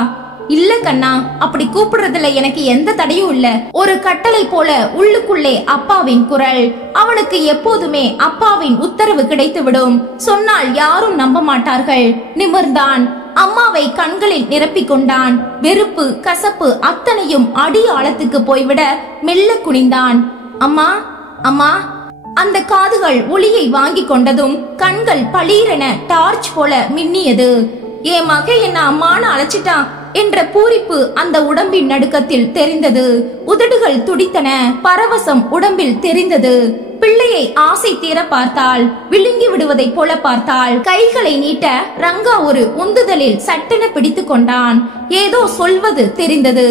இல்ல கண்ணா, அப்படி கூப்பிடுறதுல எனக்கு எந்த தடையும் இல்ல. ஒரு கட்டளை போல உள்ளுக்குள்ளே அப்பாவின் குரல். அவனுக்கு எப்போதுமே அப்பாவின் உத்தரவு கிடைத்துவிடும். சொன்னால் யாரும் நம்ப மாட்டார்கள். நிமிர்ந்தான். அம்மாவை கண்களில் நிரப்பிக் கொண்டான். வெறுப்பு, கசப்பு அத்தனையும் அடி ஆழத்துக்கு போய்விட மெல்ல குனிந்தான். அம்மா, அம்மா. அந்த காதுகள் ஒளியை வாங்கி கொண்டதும் கண்கள் பளீரென டார்ச் போல மின்னியது. என் மக என்ன அம்மானு அழைச்சிட்டான் என்ற பூரிப்பு அந்த உடம்பின் நடுக்கத்தில் தெரிந்தது. உதடுகள் துடித்தன. பரவசம் உடம்பில் தெரிந்தது. பிள்ளையை ஆசை தீர பார்த்தாள். விழுங்கி விடுவதை போல பார்த்தாள். கைகளை நீட்ட ரங்கா ஒரு உந்துதலில் சட்டென பிடித்து கொண்டான். ஏதோ சொல்வது தெரிந்தது,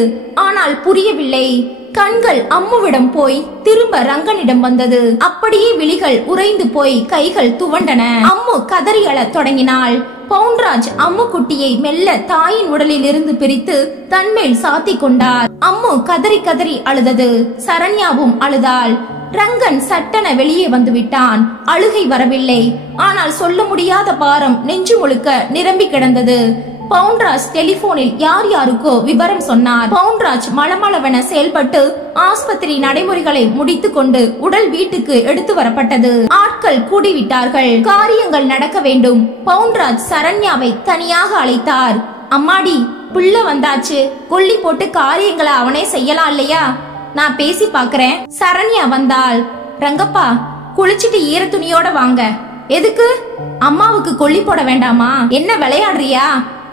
ஆனால் புரியவில்லை. கண்கள் அம்முவிடம் போய் திரும்ப ரங்கனிடம் வந்தது. அப்படியே விழிகள் உறைந்து போய் கைகள் துவண்டன. அம்மு கதறி அழத் தொடங்கினாள். பவுன்ராஜ் அம்மு குட்டியை மெல்ல தாயின் உடலில் இருந்து பிரித்து தன்மேல் சாத்தி கொண்டார். அம்மு கதறி கதறி அழுதது. சரண்யாவும் அழுதாள். ரங்கன் சட்டென வெளியே வந்து விட்டான். அழுகை வரவில்லை, ஆனால் சொல்ல முடியாத பாரம் நெஞ்சு முழுக்க நிரம்பி கிடந்தது. பவுன்ராஜ் டெலிபோனில் யார் யாருக்கோ விவரம் சொன்னார். பவுன்ராஜ் மளமளவென செயல்பட்டு ஆஸ்பத்திரி நடைமுறைகளை முடித்துக் கொண்டு உடல் வீட்டுக்கு எடுத்து வரப்பட்டது. ஆட்கள் கூடிவிட்டார்கள். காரியங்கள் நடக்க வேண்டும். பவுன்ராஜ் சரண்யாவை தனியாக அழைத்தார். அம்மாடி, பிள்ளை வந்தாச்சு, கொல்லி போட்டு காரியங்களை அவனே செய்யலாம் இல்லையா? நான் பேசி பாக்குறேன். சரண்யா வந்தாள். ரங்கப்பா, குளிச்சிட்டு ஈர துணியோட வாங்க. எதுக்கு? அம்மாவுக்கு கொல்லி போட வேண்டாமா? என்ன விளையாடுறியா?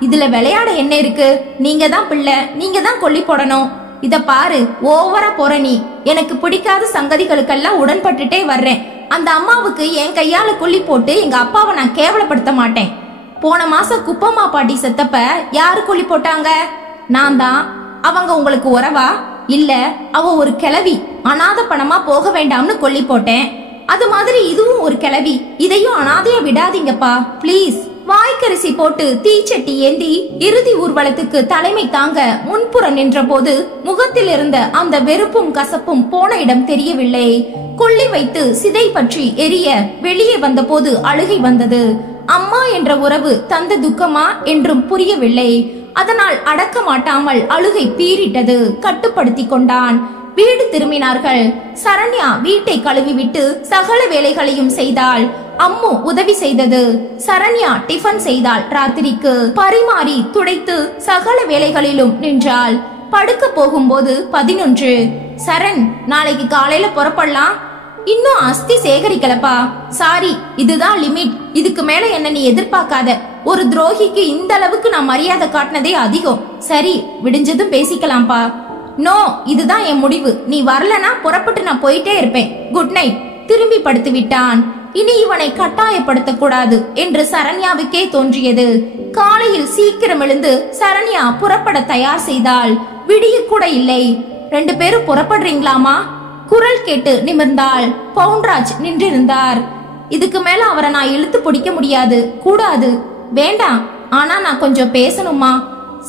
இதுல விளையாட என்ன இருக்கு? நீங்க தான் பிள்ளை, நீங்க தான் கொல்லி போடணும். இத பாரு, ஓவரா போற நீ. எனக்கு பிடிக்காத சங்கதிகளுக்கெல்லாம் உடன்பட்டுட்டே வர்றேன். அந்த அம்மாவுக்கு என் கையால கொல்லி போட்டு எங்க அப்பாவை நான் கேவலப்படுத்த மாட்டேன். போன மாசம் குப்பம்மா பாட்டி செத்தப்ப யாரு கொல்லி போட்டாங்க? நான் தான். அவங்க உங்களுக்கு உறவா? இல்ல, அவ ஒரு கிழவி. அனாத பணமா போக வேண்டாம்னு கொல்லி போட்டேன். அது மாதிரி இதுவும் ஒரு கிழவி. இதையும் அனாதையா விடாதீங்கப்பா பிளீஸ். வாய்க்கரிசி போட்டு தீச்சட்டி ஏந்தி இறுதி ஊர்வலத்துக்கு தலைமை தாங்க முன்புறம் நின்ற போது முகத்தில் இருந்த அந்த வெறுப்பும் கசப்பும் போன இடம் தெரியவில்லை. கொல்லி வைத்து சிதை பற்றி எரிய வெளியே வந்த போது அழுகை வந்தது. அம்மா என்ற உறவு தந்த துக்கமா என்றும் புரியவில்லை. அதனால் அடக்க மாட்டாமல் அழுகை பீறிட்டது. கட்டுப்படுத்தி கொண்டான். வீடு திரும்பினார்கள். சரண்யா வீட்டை கழுவிவிட்டு சகல வேலைகளையும் செய்தாள். அம்மு உதவி செய்தது. சரண்யா டிஃபன் செய்தாள். ராத்திரிக்கு பரிமாறி துடைத்து சகல வேலைகளிலும் நின்றாள். படுக்க போகும்போது 11. சரண், நாளைக்கு காலையில புறப்படலாம். இன்னும் அஸ்தி சேகரிக்கலப்பா. சாரி, இதுதான் லிமிட். இதுக்கு மேல என்ன நீ எதிர்பார்க்காத. ஒரு துரோகிக்கு இந்த அளவுக்கு நான் மரியாதை காட்டினதே அதிகம். சரி, விடிஞ்சதும் பேசிக்கலாம்ப்பா. நோ, இதுதான் என் முடிவு. நீ வரலனா புறப்பட்டு நான் போயிட்டே இருப்பேன். Good night. திரும்பி படுத்து விட்டான். இனி இவனை கட்டாயப்படுத்த கூடாது என்று சரண்யாவுக்கே தோன்றியது. காலையில் சீக்கிரம் எழுந்து சரண்யா புறப்பட தயார் செய்தாள். விடிய கூட இல்லை. 2 பேரும் புறப்படுறீங்களாமா? குரல் கேட்டு நிமிர்ந்தாள். பவுன்ராஜ் நின்றிருந்தார். இதுக்கு மேல அவரை நான் இழுத்து பிடிக்க முடியாது, கூடாது. வேண்டாம், ஆனா நான் கொஞ்சம் பேசணுமா?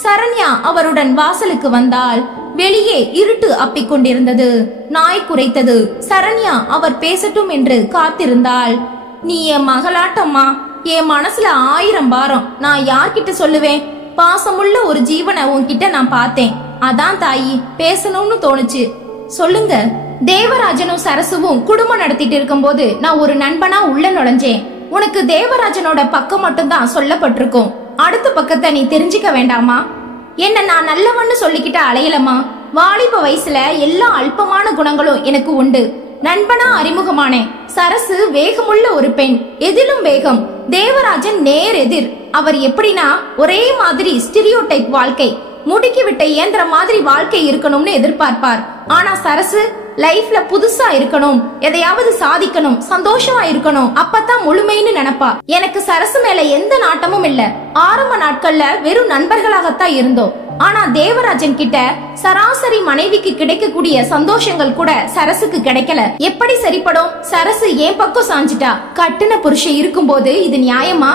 சரண்யா அவருடன் வாசலுக்கு வந்தாள். வெளியே இருட்டு அப்பிக் கொண்டிருந்தது. நாய் குரைத்தது. சரண்யா அவர் பேசட்டும் என்று காத்திருந்தாள். நீ என் மகளாட்டம்மா. என் மனசுல 1000 பாரம். நான் யார்கிட்ட சொல்லுவேன்? பாசமுள்ள ஒரு ஜீவனை உன்கிட்ட நான் பார்த்தேன். அதான் தாயி, பேசணும்னு தோணுச்சு. சொல்லுங்க. தேவராஜனும் சரசுவும் குடும்பம் நடத்திட்டு இருக்கும் போது நான் ஒரு நண்பனா உள்ள நுழைஞ்சேன். உனக்கு தேவராஜனோட பக்கம் மட்டும் தான் சொல்லப்பட்டிருக்கும். அடுத்த பக்கத்தை நீ தெரிஞ்சுக்க வேண்டாமா? என்ன நான் நல்லவன்னு சொல்லிக்கிட்ட அலையலமா. வாலிப வயசுல எல்லா அல்பமான குணங்களும் எனக்கு உண்டு. நண்பனா அறிமுகமானேன். சரசு வேகமுள்ள ஒரு பெண், எதிலும் வேகம். தேவராஜன் நேர் எதிர். அவர் எப்படின்னா ஒரே மாதிரி ஸ்டீரியோடைப் வாழ்க்கை, முடுக்கி விட்ட இயந்திர மாதிரி வாழ்க்கை இருக்கணும்னு எதிர்பார்ப்பார். ஆனா சரசு லைஃப்ல புதுசா இருக்கணும், எதையாவது சாதிக்கணும், சந்தோஷமா இருக்கணும், அப்பதான் முழுமைன்னு நினைப்பா. எனக்கு சரசு மேல எந்த நாட்டமும் இல்ல. ஆரம்ப நாட்கள்ல வெறும் நண்பர்களாகத்தான் இருந்தோம். ஆனா தேவராஜன் கிட்ட சராசரி மனைவிக்கு கிடைக்கக்கூடிய சந்தோஷங்கள் கூட சரசுக்கு கிடைக்கல. எப்படி சரிப்படும்? சரசு ஏன் பக்கம் சாஞ்சிட்டா. கட்டுன புருஷன் இருக்கும்போது இது நியாயமா?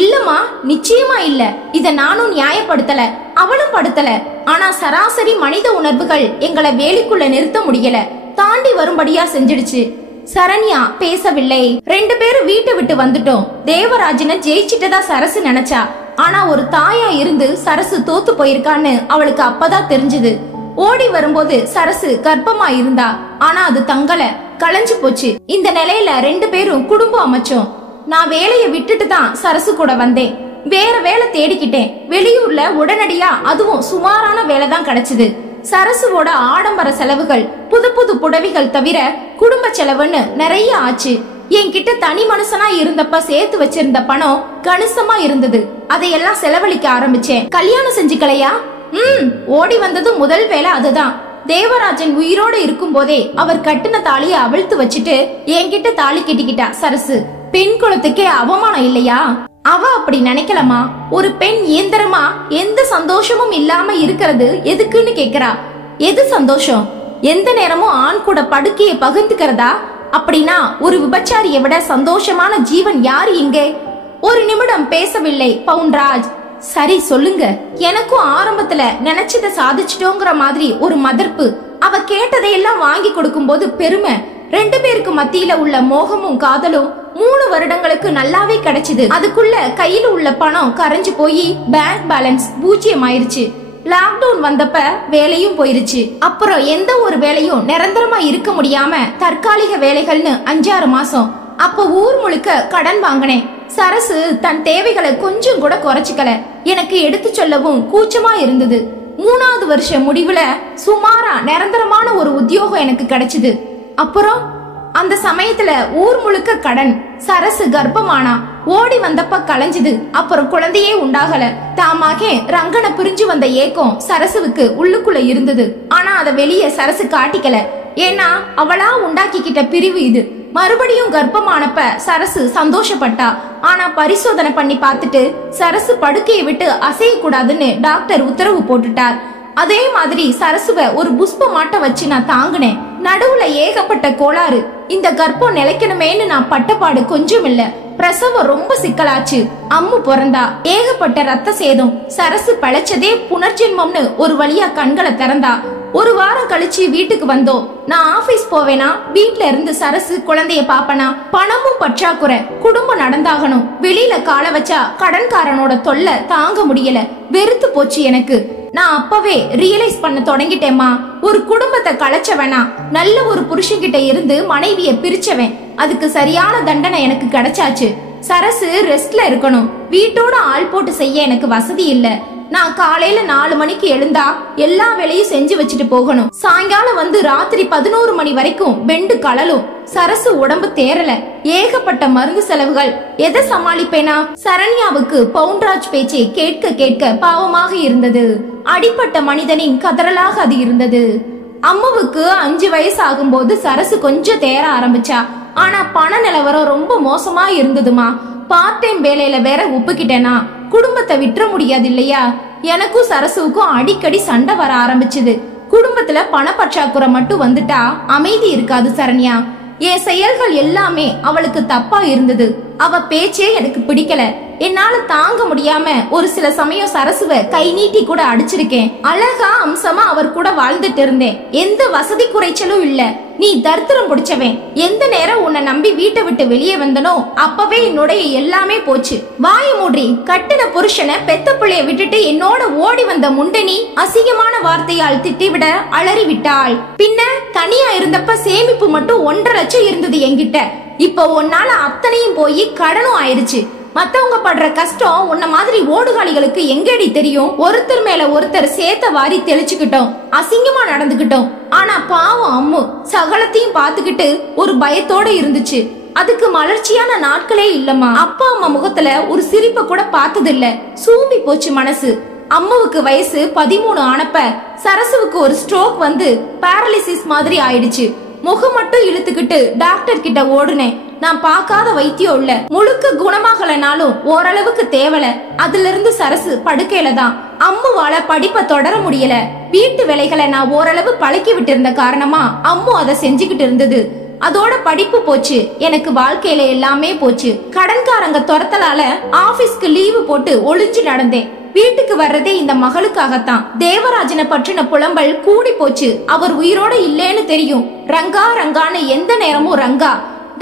இல்லம்மா, நிச்சயமா இல்ல. இத நானும் நியாயப்படுத்தல, அவளும் படுத்தல. ஆனா சராசரி மனித உணர்வுகள் எங்களை வேலிக்குள்ள நிறுத்த முடியல, தாண்டி வரும்படியா செஞ்சிடுச்சு. சரண்யா பேசவில்லை. 2 பேரும் வீட்டை விட்டு வந்துட்டோம். தேவராஜனை ஜெயிச்சிட்டதா சரசு நினைச்சா. ஆனா ஒரு தாயா இருந்து சரசு தோத்து போயிருக்கான்னு அவளுக்கு அப்பதான் தெரிஞ்சது. ஓடி வரும்போது சரசு கர்ப்பமா இருந்தா. ஆனா அது தங்கல, களைஞ்சு போச்சு. இந்த நிலையில 2 பேரும் குடும்பம் அமைச்சோம். நான் வேலையை விட்டுட்டு தான் சரசு கூட வந்தேன். வேற வேலை தேடிக்கிட்டேன். வெளியூர்ல உடனடியா அதுவும் சுமாரான வேலை தான் கிடைச்சது. சரசுவோட ஆடம்பர செலவுகள், புது புது புடவைகள் தவிர குடும்ப செலவுன்னு நிறைய ஆச்சு. என்கிட்ட தனி மனுஷனா இருந்தப்ப சேர்த்து வச்சிருந்த பணம் கணிசமா இருந்தது. அதையெல்லாம் செலவழிக்க ஆரம்பிச்சேன். கல்யாணம் செஞ்சுக்கலையா? ஓடி வந்தது முதல் வேலை அதுதான். தேவராஜன் உயிரோடு இருக்கும் போதே அவர் கட்டின தாலிய அவிழ்த்து வச்சுட்டு என்கிட்ட தாலி கட்டிக்கிட்டா சரசு. பெண் குலத்துக்கே அவமானம் இல்லையா? அவ அப்படி நினைக்கலமா. ஒரு பெண் இயந்திரமா எந்த சந்தோஷமும் இல்லாம இருக்கிறது எதுக்குன்னு கேக்குறா. எது சந்தோஷம்? எந்த நேரமும் ஆண் கூட படுக்கையை பகிர்ந்துக்கிறதா? அப்படின்னா ஒரு விபச்சாரியை விட சந்தோஷமான ஜீவன் யாரு இங்கே? ஒரு நிமிடம் பேசவில்லை பவுன்ராஜ். சரி சொல்லுங்க. எனக்கும் ஆரம்பத்துல நினைச்சத சாதிச்சிட்டோங்கிற மாதிரி ஒரு மதர்ப்பு. அவ கேட்டதையெல்லாம் வாங்கி கொடுக்கும் போது பெருமை. 2 பேருக்கு மத்தியில உள்ள மோகமும் காதலும் 3 வருடங்களுக்கு நல்லாவே கிடைச்சது. அதுக்குள்ள கையில உள்ள பணம் கரைஞ்சு போய் பேங்க் பேலன்ஸ் 0 ஆயிருச்சு. லாக்டவுன் வந்தப்ப வேலையும் போயிருச்சு. அப்புறம் எந்த ஒரு வேலையும் நிரந்தரமா இருக்க முடியாம தற்காலிக வேலைகள்னு 5-6 மாசம். அப்ப ஊர் முழுக்க கடன் வாங்கினேன். சரசு தன் தேவைகளை கொஞ்சம் கூட குறைச்சிக்கல. எனக்கு எடுத்து சொல்லவும் கூச்சமா இருந்தது. 3வது வருஷ முடிவுல சுமாரா நிரந்தரமான ஒரு உத்தியோகம் எனக்கு கிடைச்சது. அப்புறம் அந்த சமயத்துல ஊர் முழுக்க கடன். சரசு கர்ப்பமானா. ஓடி வந்தப்ப களைஞ்சது. அப்புறம் குழந்தையே உண்டாகல. தாமாக ரங்கனை பிரிஞ்சு வந்த ஏக்கம் சரசுவுக்கு உள்ளுக்குள்ள இருந்தது. ஆனா அத வெளியே சரசு காட்டிக்கல. ஏன்னா அவளா உண்டாக்கிக்கிட்ட பிரிவு இது. மறுபடியும் கர்ப்பமானப்ப சரசு சந்தோஷப்பட்டா. ஆனா பரிசோதனை பண்ணி பார்த்துட்டு சரசு படுக்கையை விட்டு அசைய கூடாதுன்னு டாக்டர் உத்தரவு போட்டுட்டார். அதே மாதிரி சரசுவ ஒரு புஷ்ப மாட்ட வச்சு நான் தாங்கினேன். நடுவுல ஏகப்பட்ட கோளாறு. இந்த கர்ப்பம் நிலைக்கணுமேன்னு நான் பட்டப்பாடு கொஞ்சம் இல்ல. பிரசவம் ரொம்ப சிக்கலாச்சு. அம்மு பிறந்தா. ஏகப்பட்ட ரத்த சேதம். சரசு பழைச்சதே புனர்ஜென்மம்னு ஒரு வழியா கண்களை திறந்தா. 1 வாரம் கழிச்சு வீட்டுக்கு வந்தோம். நான் ஆபீஸ் போவேனா, வீட்ல இருந்து சரசு குழந்தைய பாப்பனா. பணமும் பற்றாக்குறை. குடும்பம் நடந்தாகணும். வெளியில கால வச்சா கடன்காரனோட தொல்லை தாங்க முடியல. வெறுத்து போச்சு எனக்கு. நான் அப்பவே ரியலைஸ் பண்ண தொடங்கிட்டேமா. ஒரு குடும்பத்தை கலைச்சவனா, நல்ல ஒரு புருஷன்கிட்ட இருந்து மனைவிய பிரிச்சவன். அதுக்கு சரியான தண்டனை எனக்கு கிடைச்சாச்சு. சரசு ரெஸ்ட்ல இருக்கணும். வீட்டோட ஆள் போட்டு செய்ய எனக்கு வசதி இல்ல. நான் காலையில 4 மணிக்கு எழுந்தா எல்லா வேலையும் செஞ்சு வச்சுட்டு போகணும். சாயங்காலம் வந்து ராத்திரி 11 மணி வரைக்கும் பெண்டு கழலும். சரசு உடம்பு தேரல. ஏகப்பட்ட மருந்து செலவுகள். எதை சமாளிப்பேனா? சரண்யாவுக்கு பவுன்ராஜ் பேச்சை கேட்க கேட்க பாவமாக இருந்தது. அடிப்பட்ட மனிதனின் கதறலாக அது இருந்தது. அம்மாவுக்கு 5 வயசு ஆகும்போது சரசு கொஞ்சம் தேர ஆரம்பிச்சா. ஆனா பண நிலவரம் ரொம்ப மோசமா இருந்ததுமா. பார்ட் டைம் வேலையில வேற ஒப்புக்கிட்டேனா குடும்பத்தை விட்டுற முடியாது இல்லையா? எனக்கும் சரசுவுக்கும் அடிக்கடி சண்டை வர ஆரம்பிச்சது. குடும்பத்துல பணப்பற்றாக்குறை மட்டும் வந்துட்டா அமைதி இருக்காது சரண்யா. என் செயல்கள் எல்லாமே அவளுக்கு தப்பா இருந்தது. அவ பேச்சே எனக்கு பிடிக்கல. என்னால தாங்க முடியாம ஒரு சில சமயம் சரசுவ கை நீட்டி கூட அடிச்சிருக்கேன். அழகா அம்சமா அவர் கூட வாழ்ந்துட்டு இருந்தேன். எந்த வசதி குறைச்சலும் இல்ல. நீ தர்த்திரம் பிடிச்சவன். எந்த நேரம் உன்னை நம்பி வீட்டை விட்டு வெளியே வந்தனோ அப்பவே என்னுடைய எல்லாமே போச்சு. வாய மூடி. கட்டின புருஷனை பெத்த பிள்ளைய விட்டுட்டு என்னோட ஓடி வந்த முண்டனி அசிங்கமான வார்த்தையால் திட்டிவிட அலறி விட்டாள். பின்ன தனியா இருந்தப்ப சேமிப்பு மட்டும் 1.5 லட்சம் இருந்தது என்கிட்ட. இப்போ உன்னால அத்தனையும் போய் கடனும் ஆயிருச்சு. மத்தவங்க படுற கஷ்டம் உன்ன மாதிரி ஓடுகாலிகளுக்கு எங்கடி தெரியும்? ஒருத்தர் மேல ஒருத்தர் சேத்த வாரி தெளிச்சுக்கிட்டோம், அசிங்கமா நடந்துகிட்டோம். ஆனா பாவம் அம்மு சகலத்தையும் பாத்துக்கிட்டு ஒரு பயத்தோட இருந்துச்சு. அதுக்கு மலர்ச்சியான நாட்களே இல்லம்மா. அப்பா அம்மா முகத்துல ஒரு சிரிப்ப கூட பார்த்தது இல்ல. சூம்பி போச்சு மனசு. அம்முவுக்கு வயசு 13 ஆனப்ப சரசுவுக்கு ஒரு ஸ்ட்ரோக் வந்து பாராலிசிஸ் மாதிரி ஆயிடுச்சு. முகம் மட்டும் இழுத்துக்கிட்டு டாக்டர் கிட்ட ஓடுனேன். நான் பார்க்காத வைத்தியம் இல்ல. முழுக்க குணமாகலனாலும் ஓரளவுக்கு தேவல. அதுல இருந்து சரசு படுக்கையில தான். அம்முவால படிப்பை தொடர முடியல. வீட்டு வேலைகளை நான் ஓரளவு பழக்கி விட்டு இருந்த காரணமா அம்மு அதை செஞ்சுக்கிட்டு இருந்தது. அதோட படிப்பு போச்சு. எனக்கு வாழ்க்கையில எல்லாமே போச்சு. கடன்காரங்க துரத்தலால ஆபீஸ்க்கு லீவு போட்டு ஒளிஞ்சு நடந்தேன். வீட்டுக்கு வர்றதே இந்த மகளுக்காகத்தான். தேவராஜனை பற்றின புலம்பல் கூடி போச்சு. அவர் உயிரோட இல்லேன்னு தெரியும். ரங்கா ரங்கான்னு எந்த நேரமும் ரங்கா.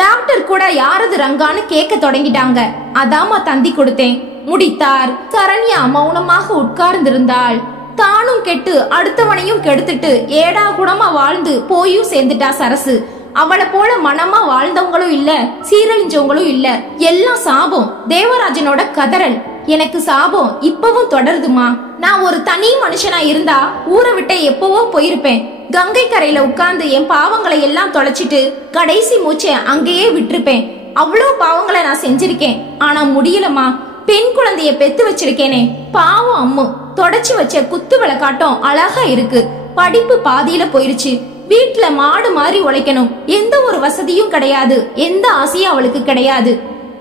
டாக்டர் கூட யாரது ரங்கான்னு கேட்க தொடங்கிட்டாங்க. அதாமா தந்தி கொடுத்தேன். முடித்தார். சரண்யா மௌனமாக உட்கார்ந்திருந்தாள். தானும் கெட்டு அடுத்தவனையும் கெடுத்துட்டு ஏடா குடமா வாழ்ந்து போயும் சேர்ந்துட்டா சரசு. அவளை போல மனமா வாழ்ந்தவங்களும் இல்ல, சீரழிஞ்சவங்களும் இல்ல. எல்லாம் சாபம். தேவராஜனோட கதறல் எனக்கு சாபம் இப்பவும் தொடருதுமா. நான் ஒரு தனி மனுஷனா இருந்தா ஊரை விட்டு எப்பவோ போயிருப்பேன். கங்கை கரையில உட்கார்ந்து என் பாவங்களை எல்லாம் தொலைச்சிட்டு கடைசி மூச்சை அங்கேயே விட்டுருப்பேன். அவ்வளோ பாவங்களை நான் செஞ்சிருக்கேன். ஆனா முடியலமா. பெண் குழந்தைய பெத்து வச்சிருக்கேனே. பாவம் அம்மு. தொடச்சு வச்ச குத்து விளக்காட்டம் அழகா இருக்கு. படிப்பு பாதியில போயிருச்சு. வீட்டுல மாடு மாதிரி உழைக்கணும். எந்த ஒரு வசதியும் கிடையாது. எந்த ஆசையும் அவளுக்கு கிடையாது.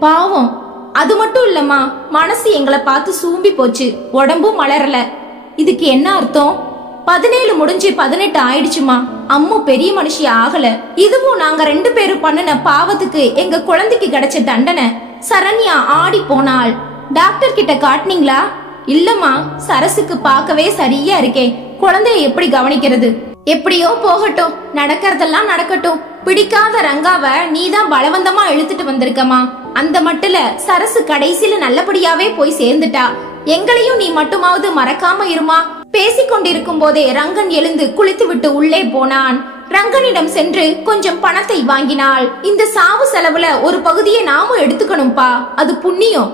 பாவம். அது மட்டும் இல்லம்மா, மனசு எங்களை பார்த்து சூம்பி போச்சு. உடம்பும் மலரல. இதுக்கு என்ன அர்த்தம்? 17 முடிஞ்சு 18 ஆயிடுச்சுமா. அம்மு பெரிய மனுஷி ஆகல. இதுவும் நாங்க 2 பேரும் பண்ணுன பாவத்துக்கு எங்க குழந்தைக்கு கிடைச்ச தண்டனை. சரண்யா ஆடி போனாள். டாக்டர் கிட்ட காட்டினீங்களா? இல்லம்மா, சரசுக்கு பார்க்கவே சரியா இருக்கே. குழந்தைய எப்படி கவனிக்கிறது? எப்படியோ போகட்டும். நடக்கிறதெல்லாம் நடக்கட்டும். பிடிக்காத ரங்காவ நீதான் பலவந்தமா இழுத்துட்டு வந்திருக்கமா. அந்த மட்டுல சரசு கடைசியில நல்லபடியாவே போய் சேர்ந்துட்டா. எங்களையும் நீ மட்டுமாவது மறக்காம இருமா. பேசிக்கொண்டிருக்கும் போதே ரங்கன் எழுந்து குளித்து விட்டு உள்ளே போனான். ரங்கனிடம் சென்று கொஞ்சம் பணத்தை வாங்கினாள். இந்த சாவு செலவுல ஒரு பகுதியை நாமும் எடுத்துக்கணும்பா. அது புண்ணியம்.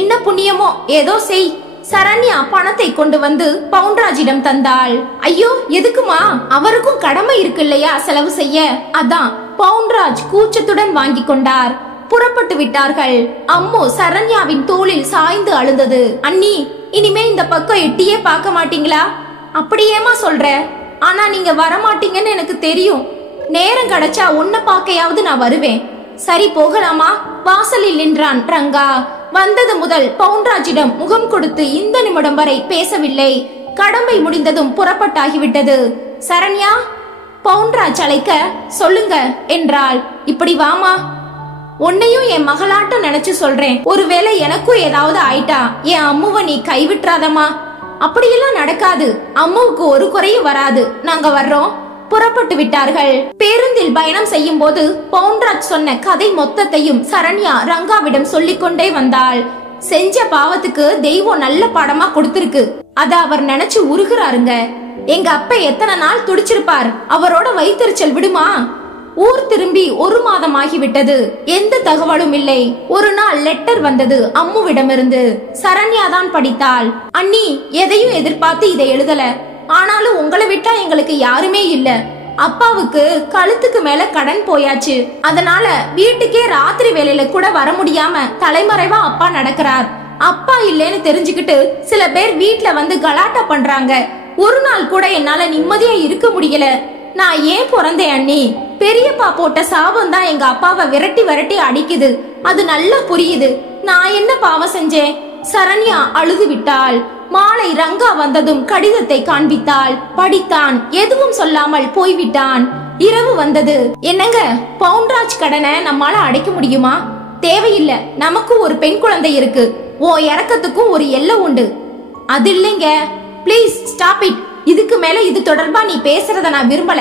என்ன புண்ணியமோ ஏதோ செய். சரண்யா பணத்தை கொண்டு வந்து பவுன்ராஜிடம் தந்தாள். ஐயோ எதுக்குமா? அவருக்கும் கடமை இருக்கு இல்லையா செலவு செய்ய. அதான். பவுன்ராஜ் கூச்சத்துடன் வாங்கி கொண்டார். புறப்பட்டு விட்டார்கள். அம்மு சரண்யாவின் தோளில் சாய்ந்து அழுந்தது. அண்ணி, இனிமே இந்த பக்கம் எட்டியே பார்க்க மாட்டீங்களா? அப்படியேமா சொல்ற? ஆனா நீங்க வரமாட்டீங்கன்னு எனக்கு தெரியும். நேரம் கிடைச்சா உன்னை பார்க்கையாவது நான் வருவேன். சரி போகலாமா? வாசலில் நின்றான் ரங்கா. வந்தது முதல் பவுன்ராஜிடம் முகம் கொடுத்து இந்த நிமிடம் வரை பேசவில்லை. கடமை முடிந்ததும் புறப்பட்டாகிவிட்டது. சரண்யா, பவுன்ராஜ் அழைக்க சொல்லுங்க என்றாள். இப்படி வாமா. உன்னையும் என் மகளாட்ட நினைச்சு சொல்றேன். ஒருவேளை எனக்கும் ஏதாவது ஆயிட்டா என் அம்முவை நீ கைவிட்டுறாதமா. அப்படியெல்லாம் நடக்காது. அம்முவுக்கு ஒரு குறையும் வராது. நாங்க வர்றோம். புறப்பட்டு விட்டார்கள். பேருந்தில் பயணம் செய்யும் போது பவுன்ராஜ் சொன்ன கதை மொத்தத்தையும் சரண்யா ரங்காவிடம் சொல்லிக் கொண்டே வந்தாள். செஞ்ச பாவத்துக்கு தெய்வம் நல்ல பாடமா கொடுத்திருக்கு. அத அவர் நினைச்சு உருகுறாருங்க. எங்க அப்பா எத்தனை நாள் துடிச்சிருப்பார். அவரோட வயிற்றுச்சல் விடுமா? ஊர் திரும்பி 1 மாதம் ஆகிவிட்டது. எந்த தகவலும் இல்லை. ஒரு நாள் லெட்டர் வந்தது அம்முவிடமிருந்து. சரண்யா தான் படித்தாள். அண்ணி, எதையும் எதிர்பார்த்து இதை எழுதல. ஆனாலும் உங்களை விட்டா எங்களுக்கு யாருமே இல்ல. அப்பாவுக்கு கழுத்துக்கு மேல கடன் போயாச்சு. அதனால வீட்டுக்கே ராத்திரி வேலையில கூட வர முடியாம தலைமறைவா அப்பா நடக்கிறார். அப்பா இல்லேன்னு தெரிஞ்சுக்கிட்டு சில பேர் வீட்டுல வந்து கலாட்டா பண்றாங்க. ஒரு நாள் கூட என்னால நிம்மதியா இருக்க முடியல. நான் ஏன் பிறந்தேன் அண்ணி? பெரியப்பா போட்ட சாபம் தான் எங்க அப்பாவை விரட்டி விரட்டி அடிக்குது. அது நல்லா புரியுது. நான் என்ன பாவம் செஞ்சேன்? சரண்யா அழுது விட்டாள். மாலை ரங்கா வந்ததும் கடிதத்தை காண்பித்தாள். படித்தான். எதுவும் சொல்லாமல் போய்விட்டான். இரவு வந்தது. என்னங்க, பவுன்ராஜ் கடனை நம்மால அடைக்க முடியுமா? தேவையில்ல, நமக்கு ஒரு பெண் குழந்தை இருக்கு. ஓ இறக்கத்துக்கும் ஒரு எல்லை உண்டு. அது இல்லைங்க, பிளீஸ் ஸ்டாப் இட். இதுக்கு மேல இது தொடர்பா நீ பேசுறத நான் விரும்பல.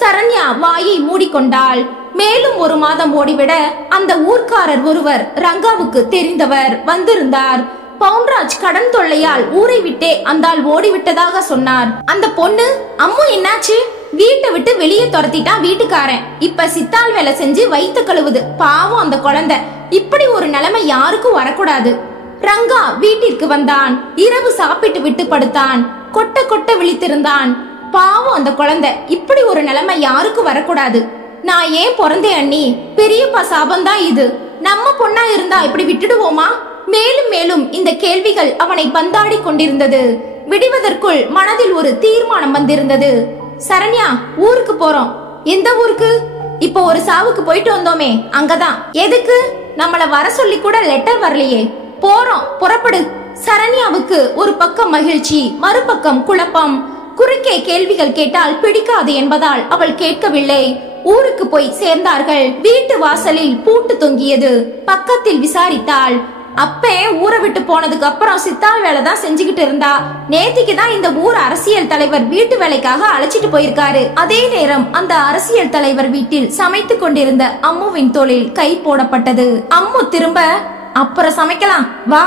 சரண்யா வாயை மூடிக்கொண்டாள். மேலும் ஒரு மாதம் ஓடிவிட அந்த ஊர்க்காரர் ஒருவர் ரங்காவுக்கு தெரிந்தவர் வந்திருந்தார். பவுன்ராஜ் கடன் தொல்லையால் ஊரை விட்டே அந்த ஆள் ஓடிவிட்டதாக சொன்னார். அந்த பொண்ணு அம்மு என்னாச்சு? வீட்டை விட்டு வெளியே துரத்திட்டான் வீட்டுக்காரன். இப்ப சித்தாள் வேலை செஞ்சு வயிற்று கழுவுது. பாவம் அந்த குழந்தை. இப்படி ஒரு நிலைமை யாருக்கும் வரக்கூடாது. ரங்கா வீட்டிற்கு வந்தான். இரவு சாப்பிட்டு விட்டு படுத்தான். கொட்ட கொட்ட விழித்திருந்தான். பாவம் அந்த குழந்தை. இப்படி ஒரு நிலைமை யாருக்கும் வரக்கூடாது. நான் ஏன் பிறந்தேன் அண்ணி? பெரியப்பா சாபம்தான் இது. நம்ம பொண்ணா இருந்தா இப்படி விட்டுடுவோமா? மேலும் மேலும் இந்த கேள்விகள் அவனை பந்தாடி கொண்டிருந்தது. விடுவதற்குள் மனதில் ஒரு தீர்மானம் வந்திருந்தது. சரண்யா, ஊருக்கு போறோம். எந்த ஊருக்கு? இப்போ ஒரு சாவுக்கு போயிட்டு வந்தோமே, அங்கதான். எதுக்கு? நம்மள வர சொல்லி கூட லெட்டர் வரலையே. போறோம், புறப்படு. சரண்யாவுக்கு ஒரு பக்கம் மகிழ்ச்சி, மறுபக்கம் குழப்பம். குறுக்கே கேள்விகள் கேட்டால் பிடிக்காது என்பதால் அவள் கேட்கவில்லை. ஊருக்கு போய் சேர்ந்தார்கள். வீட்டு வாசலில் பூட்டு தொங்கியது. பக்கத்தில் விசாரித்தாள். அப்பே ஊரை விட்டு போனதுக்கு அப்புறம் சித்தாள் வேலை தான் செஞ்சுக்கிட்டு இருந்தா. நேத்திக்கு தான் இந்த ஊர் அரசியல் தலைவர் வீட்டு வேலைக்காக அழைச்சிட்டு போயிருக்காரு. அதே நேரம் அந்த அரசியல் தலைவர் வீட்டில் சமைத்து கொண்டிருந்த அம்முவின் தோளில் கை போடப்பட்டது. அம்மு திரும்ப, அப்புறம் சமைக்கலாம் வா.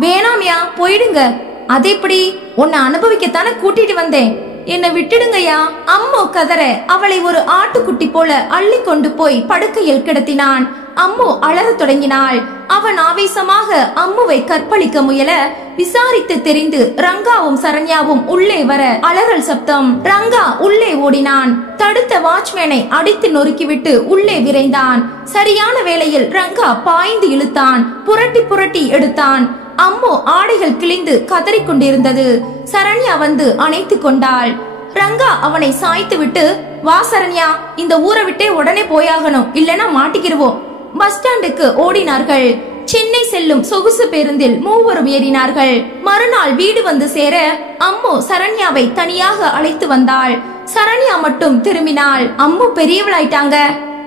வேணாமியா, போயிடுங்க. அது எப்படி? உன்னை அனுபவிக்கத்தானே கூட்டிட்டு வந்தேன். என்னை விட்டுடுங்கயா. அம்மு கதற அவளை ஒரு ஆட்டுக்குட்டி போல அள்ளி கொண்டு போய் படுக்கையில் கிடத்தினான். அம்மு அழறத் தொடங்கினாள். அவன் ஆவேசமாக அம்முவை கற்பழிக்க முயல விசாரித்து தெரிந்து ரங்காவும் சரண்யாவும் உள்ளே வர அலறல் சப்தம். ரங்கா உள்ளே ஓடினான். தடுத்த வாட்ச்மேனை அடித்து நொறுக்கிவிட்டு உள்ளே விரைந்தான். சரியான வேளையில் ரங்கா பாய்ந்து இழுத்தான். புரட்டி புரட்டி எடுத்தான். அம்மு ஆடைகள் கிழிந்து கதறிக் கொண்டிருந்தது. சரண்யா வந்து அணைத்து கொண்டாள். ரங்கா அவனை சாய்த்து விட்டு, வா சரண்யா, இந்த ஊரை விட்டே உடனே போயாகணும், இல்லனா மாட்டிக்கிருவோம். பஸ் ஸ்டாண்டுக்கு ஓடினார்கள். சென்னை செல்லும் சொகுசு பேருந்தில் மூவரும் ஏறினார்கள். மறுநாள் வீடு வந்து சேர அம்மு சரண்யாவை தனியாக அழைத்து வந்தாள். சரண்யா மட்டும் திரும்பினாள். அம்மு பெரியவளாயிட்டாங்க.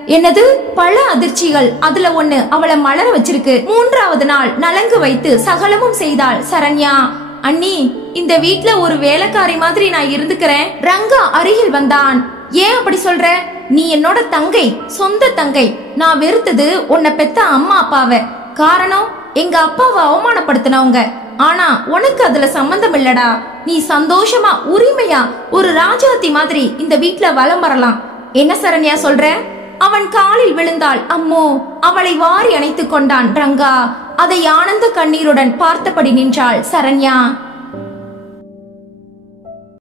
என்னது? பல அதிர்ச்சிகள். அதுல ஒண்ணு அவளை மலர வச்சிருக்கு. மூன்றாவது நாள் நலங்கு வைத்து சகலமும் செய்தாள் சரண்யா. அண்ணி, இந்த வீட்ல ஒரு வேலைக்காரி மாதிரி நான் இருந்துக்கிறேன். ரங்கா அருகில் வந்தான். ஏன் அப்படி சொல்ற? நீ என்னோட தங்கை, சொந்த தங்கை. நான் வெறுத்தது உன்னை பெத்த அம்மா அப்பாவை. காரணம், எங்க அப்பாவை அவமானப்படுத்தினவங்க. ஆனா உனக்கு அதுல சம்பந்தம் இல்லடா. நீ சந்தோஷமா உரிமையா ஒரு ராஜாத்தி மாதிரி இந்த வீட்ல வலம் வரலாம். என்ன சரண்யா சொல்ற? அவன் காலில் விழுந்தாள் அம்மு. அவளை வாரி அணைத்துக் கொண்டான் ரங்கா. அதை ஆனந்த கண்ணீருடன் பார்த்தபடி நின்றாள் சரண்யா.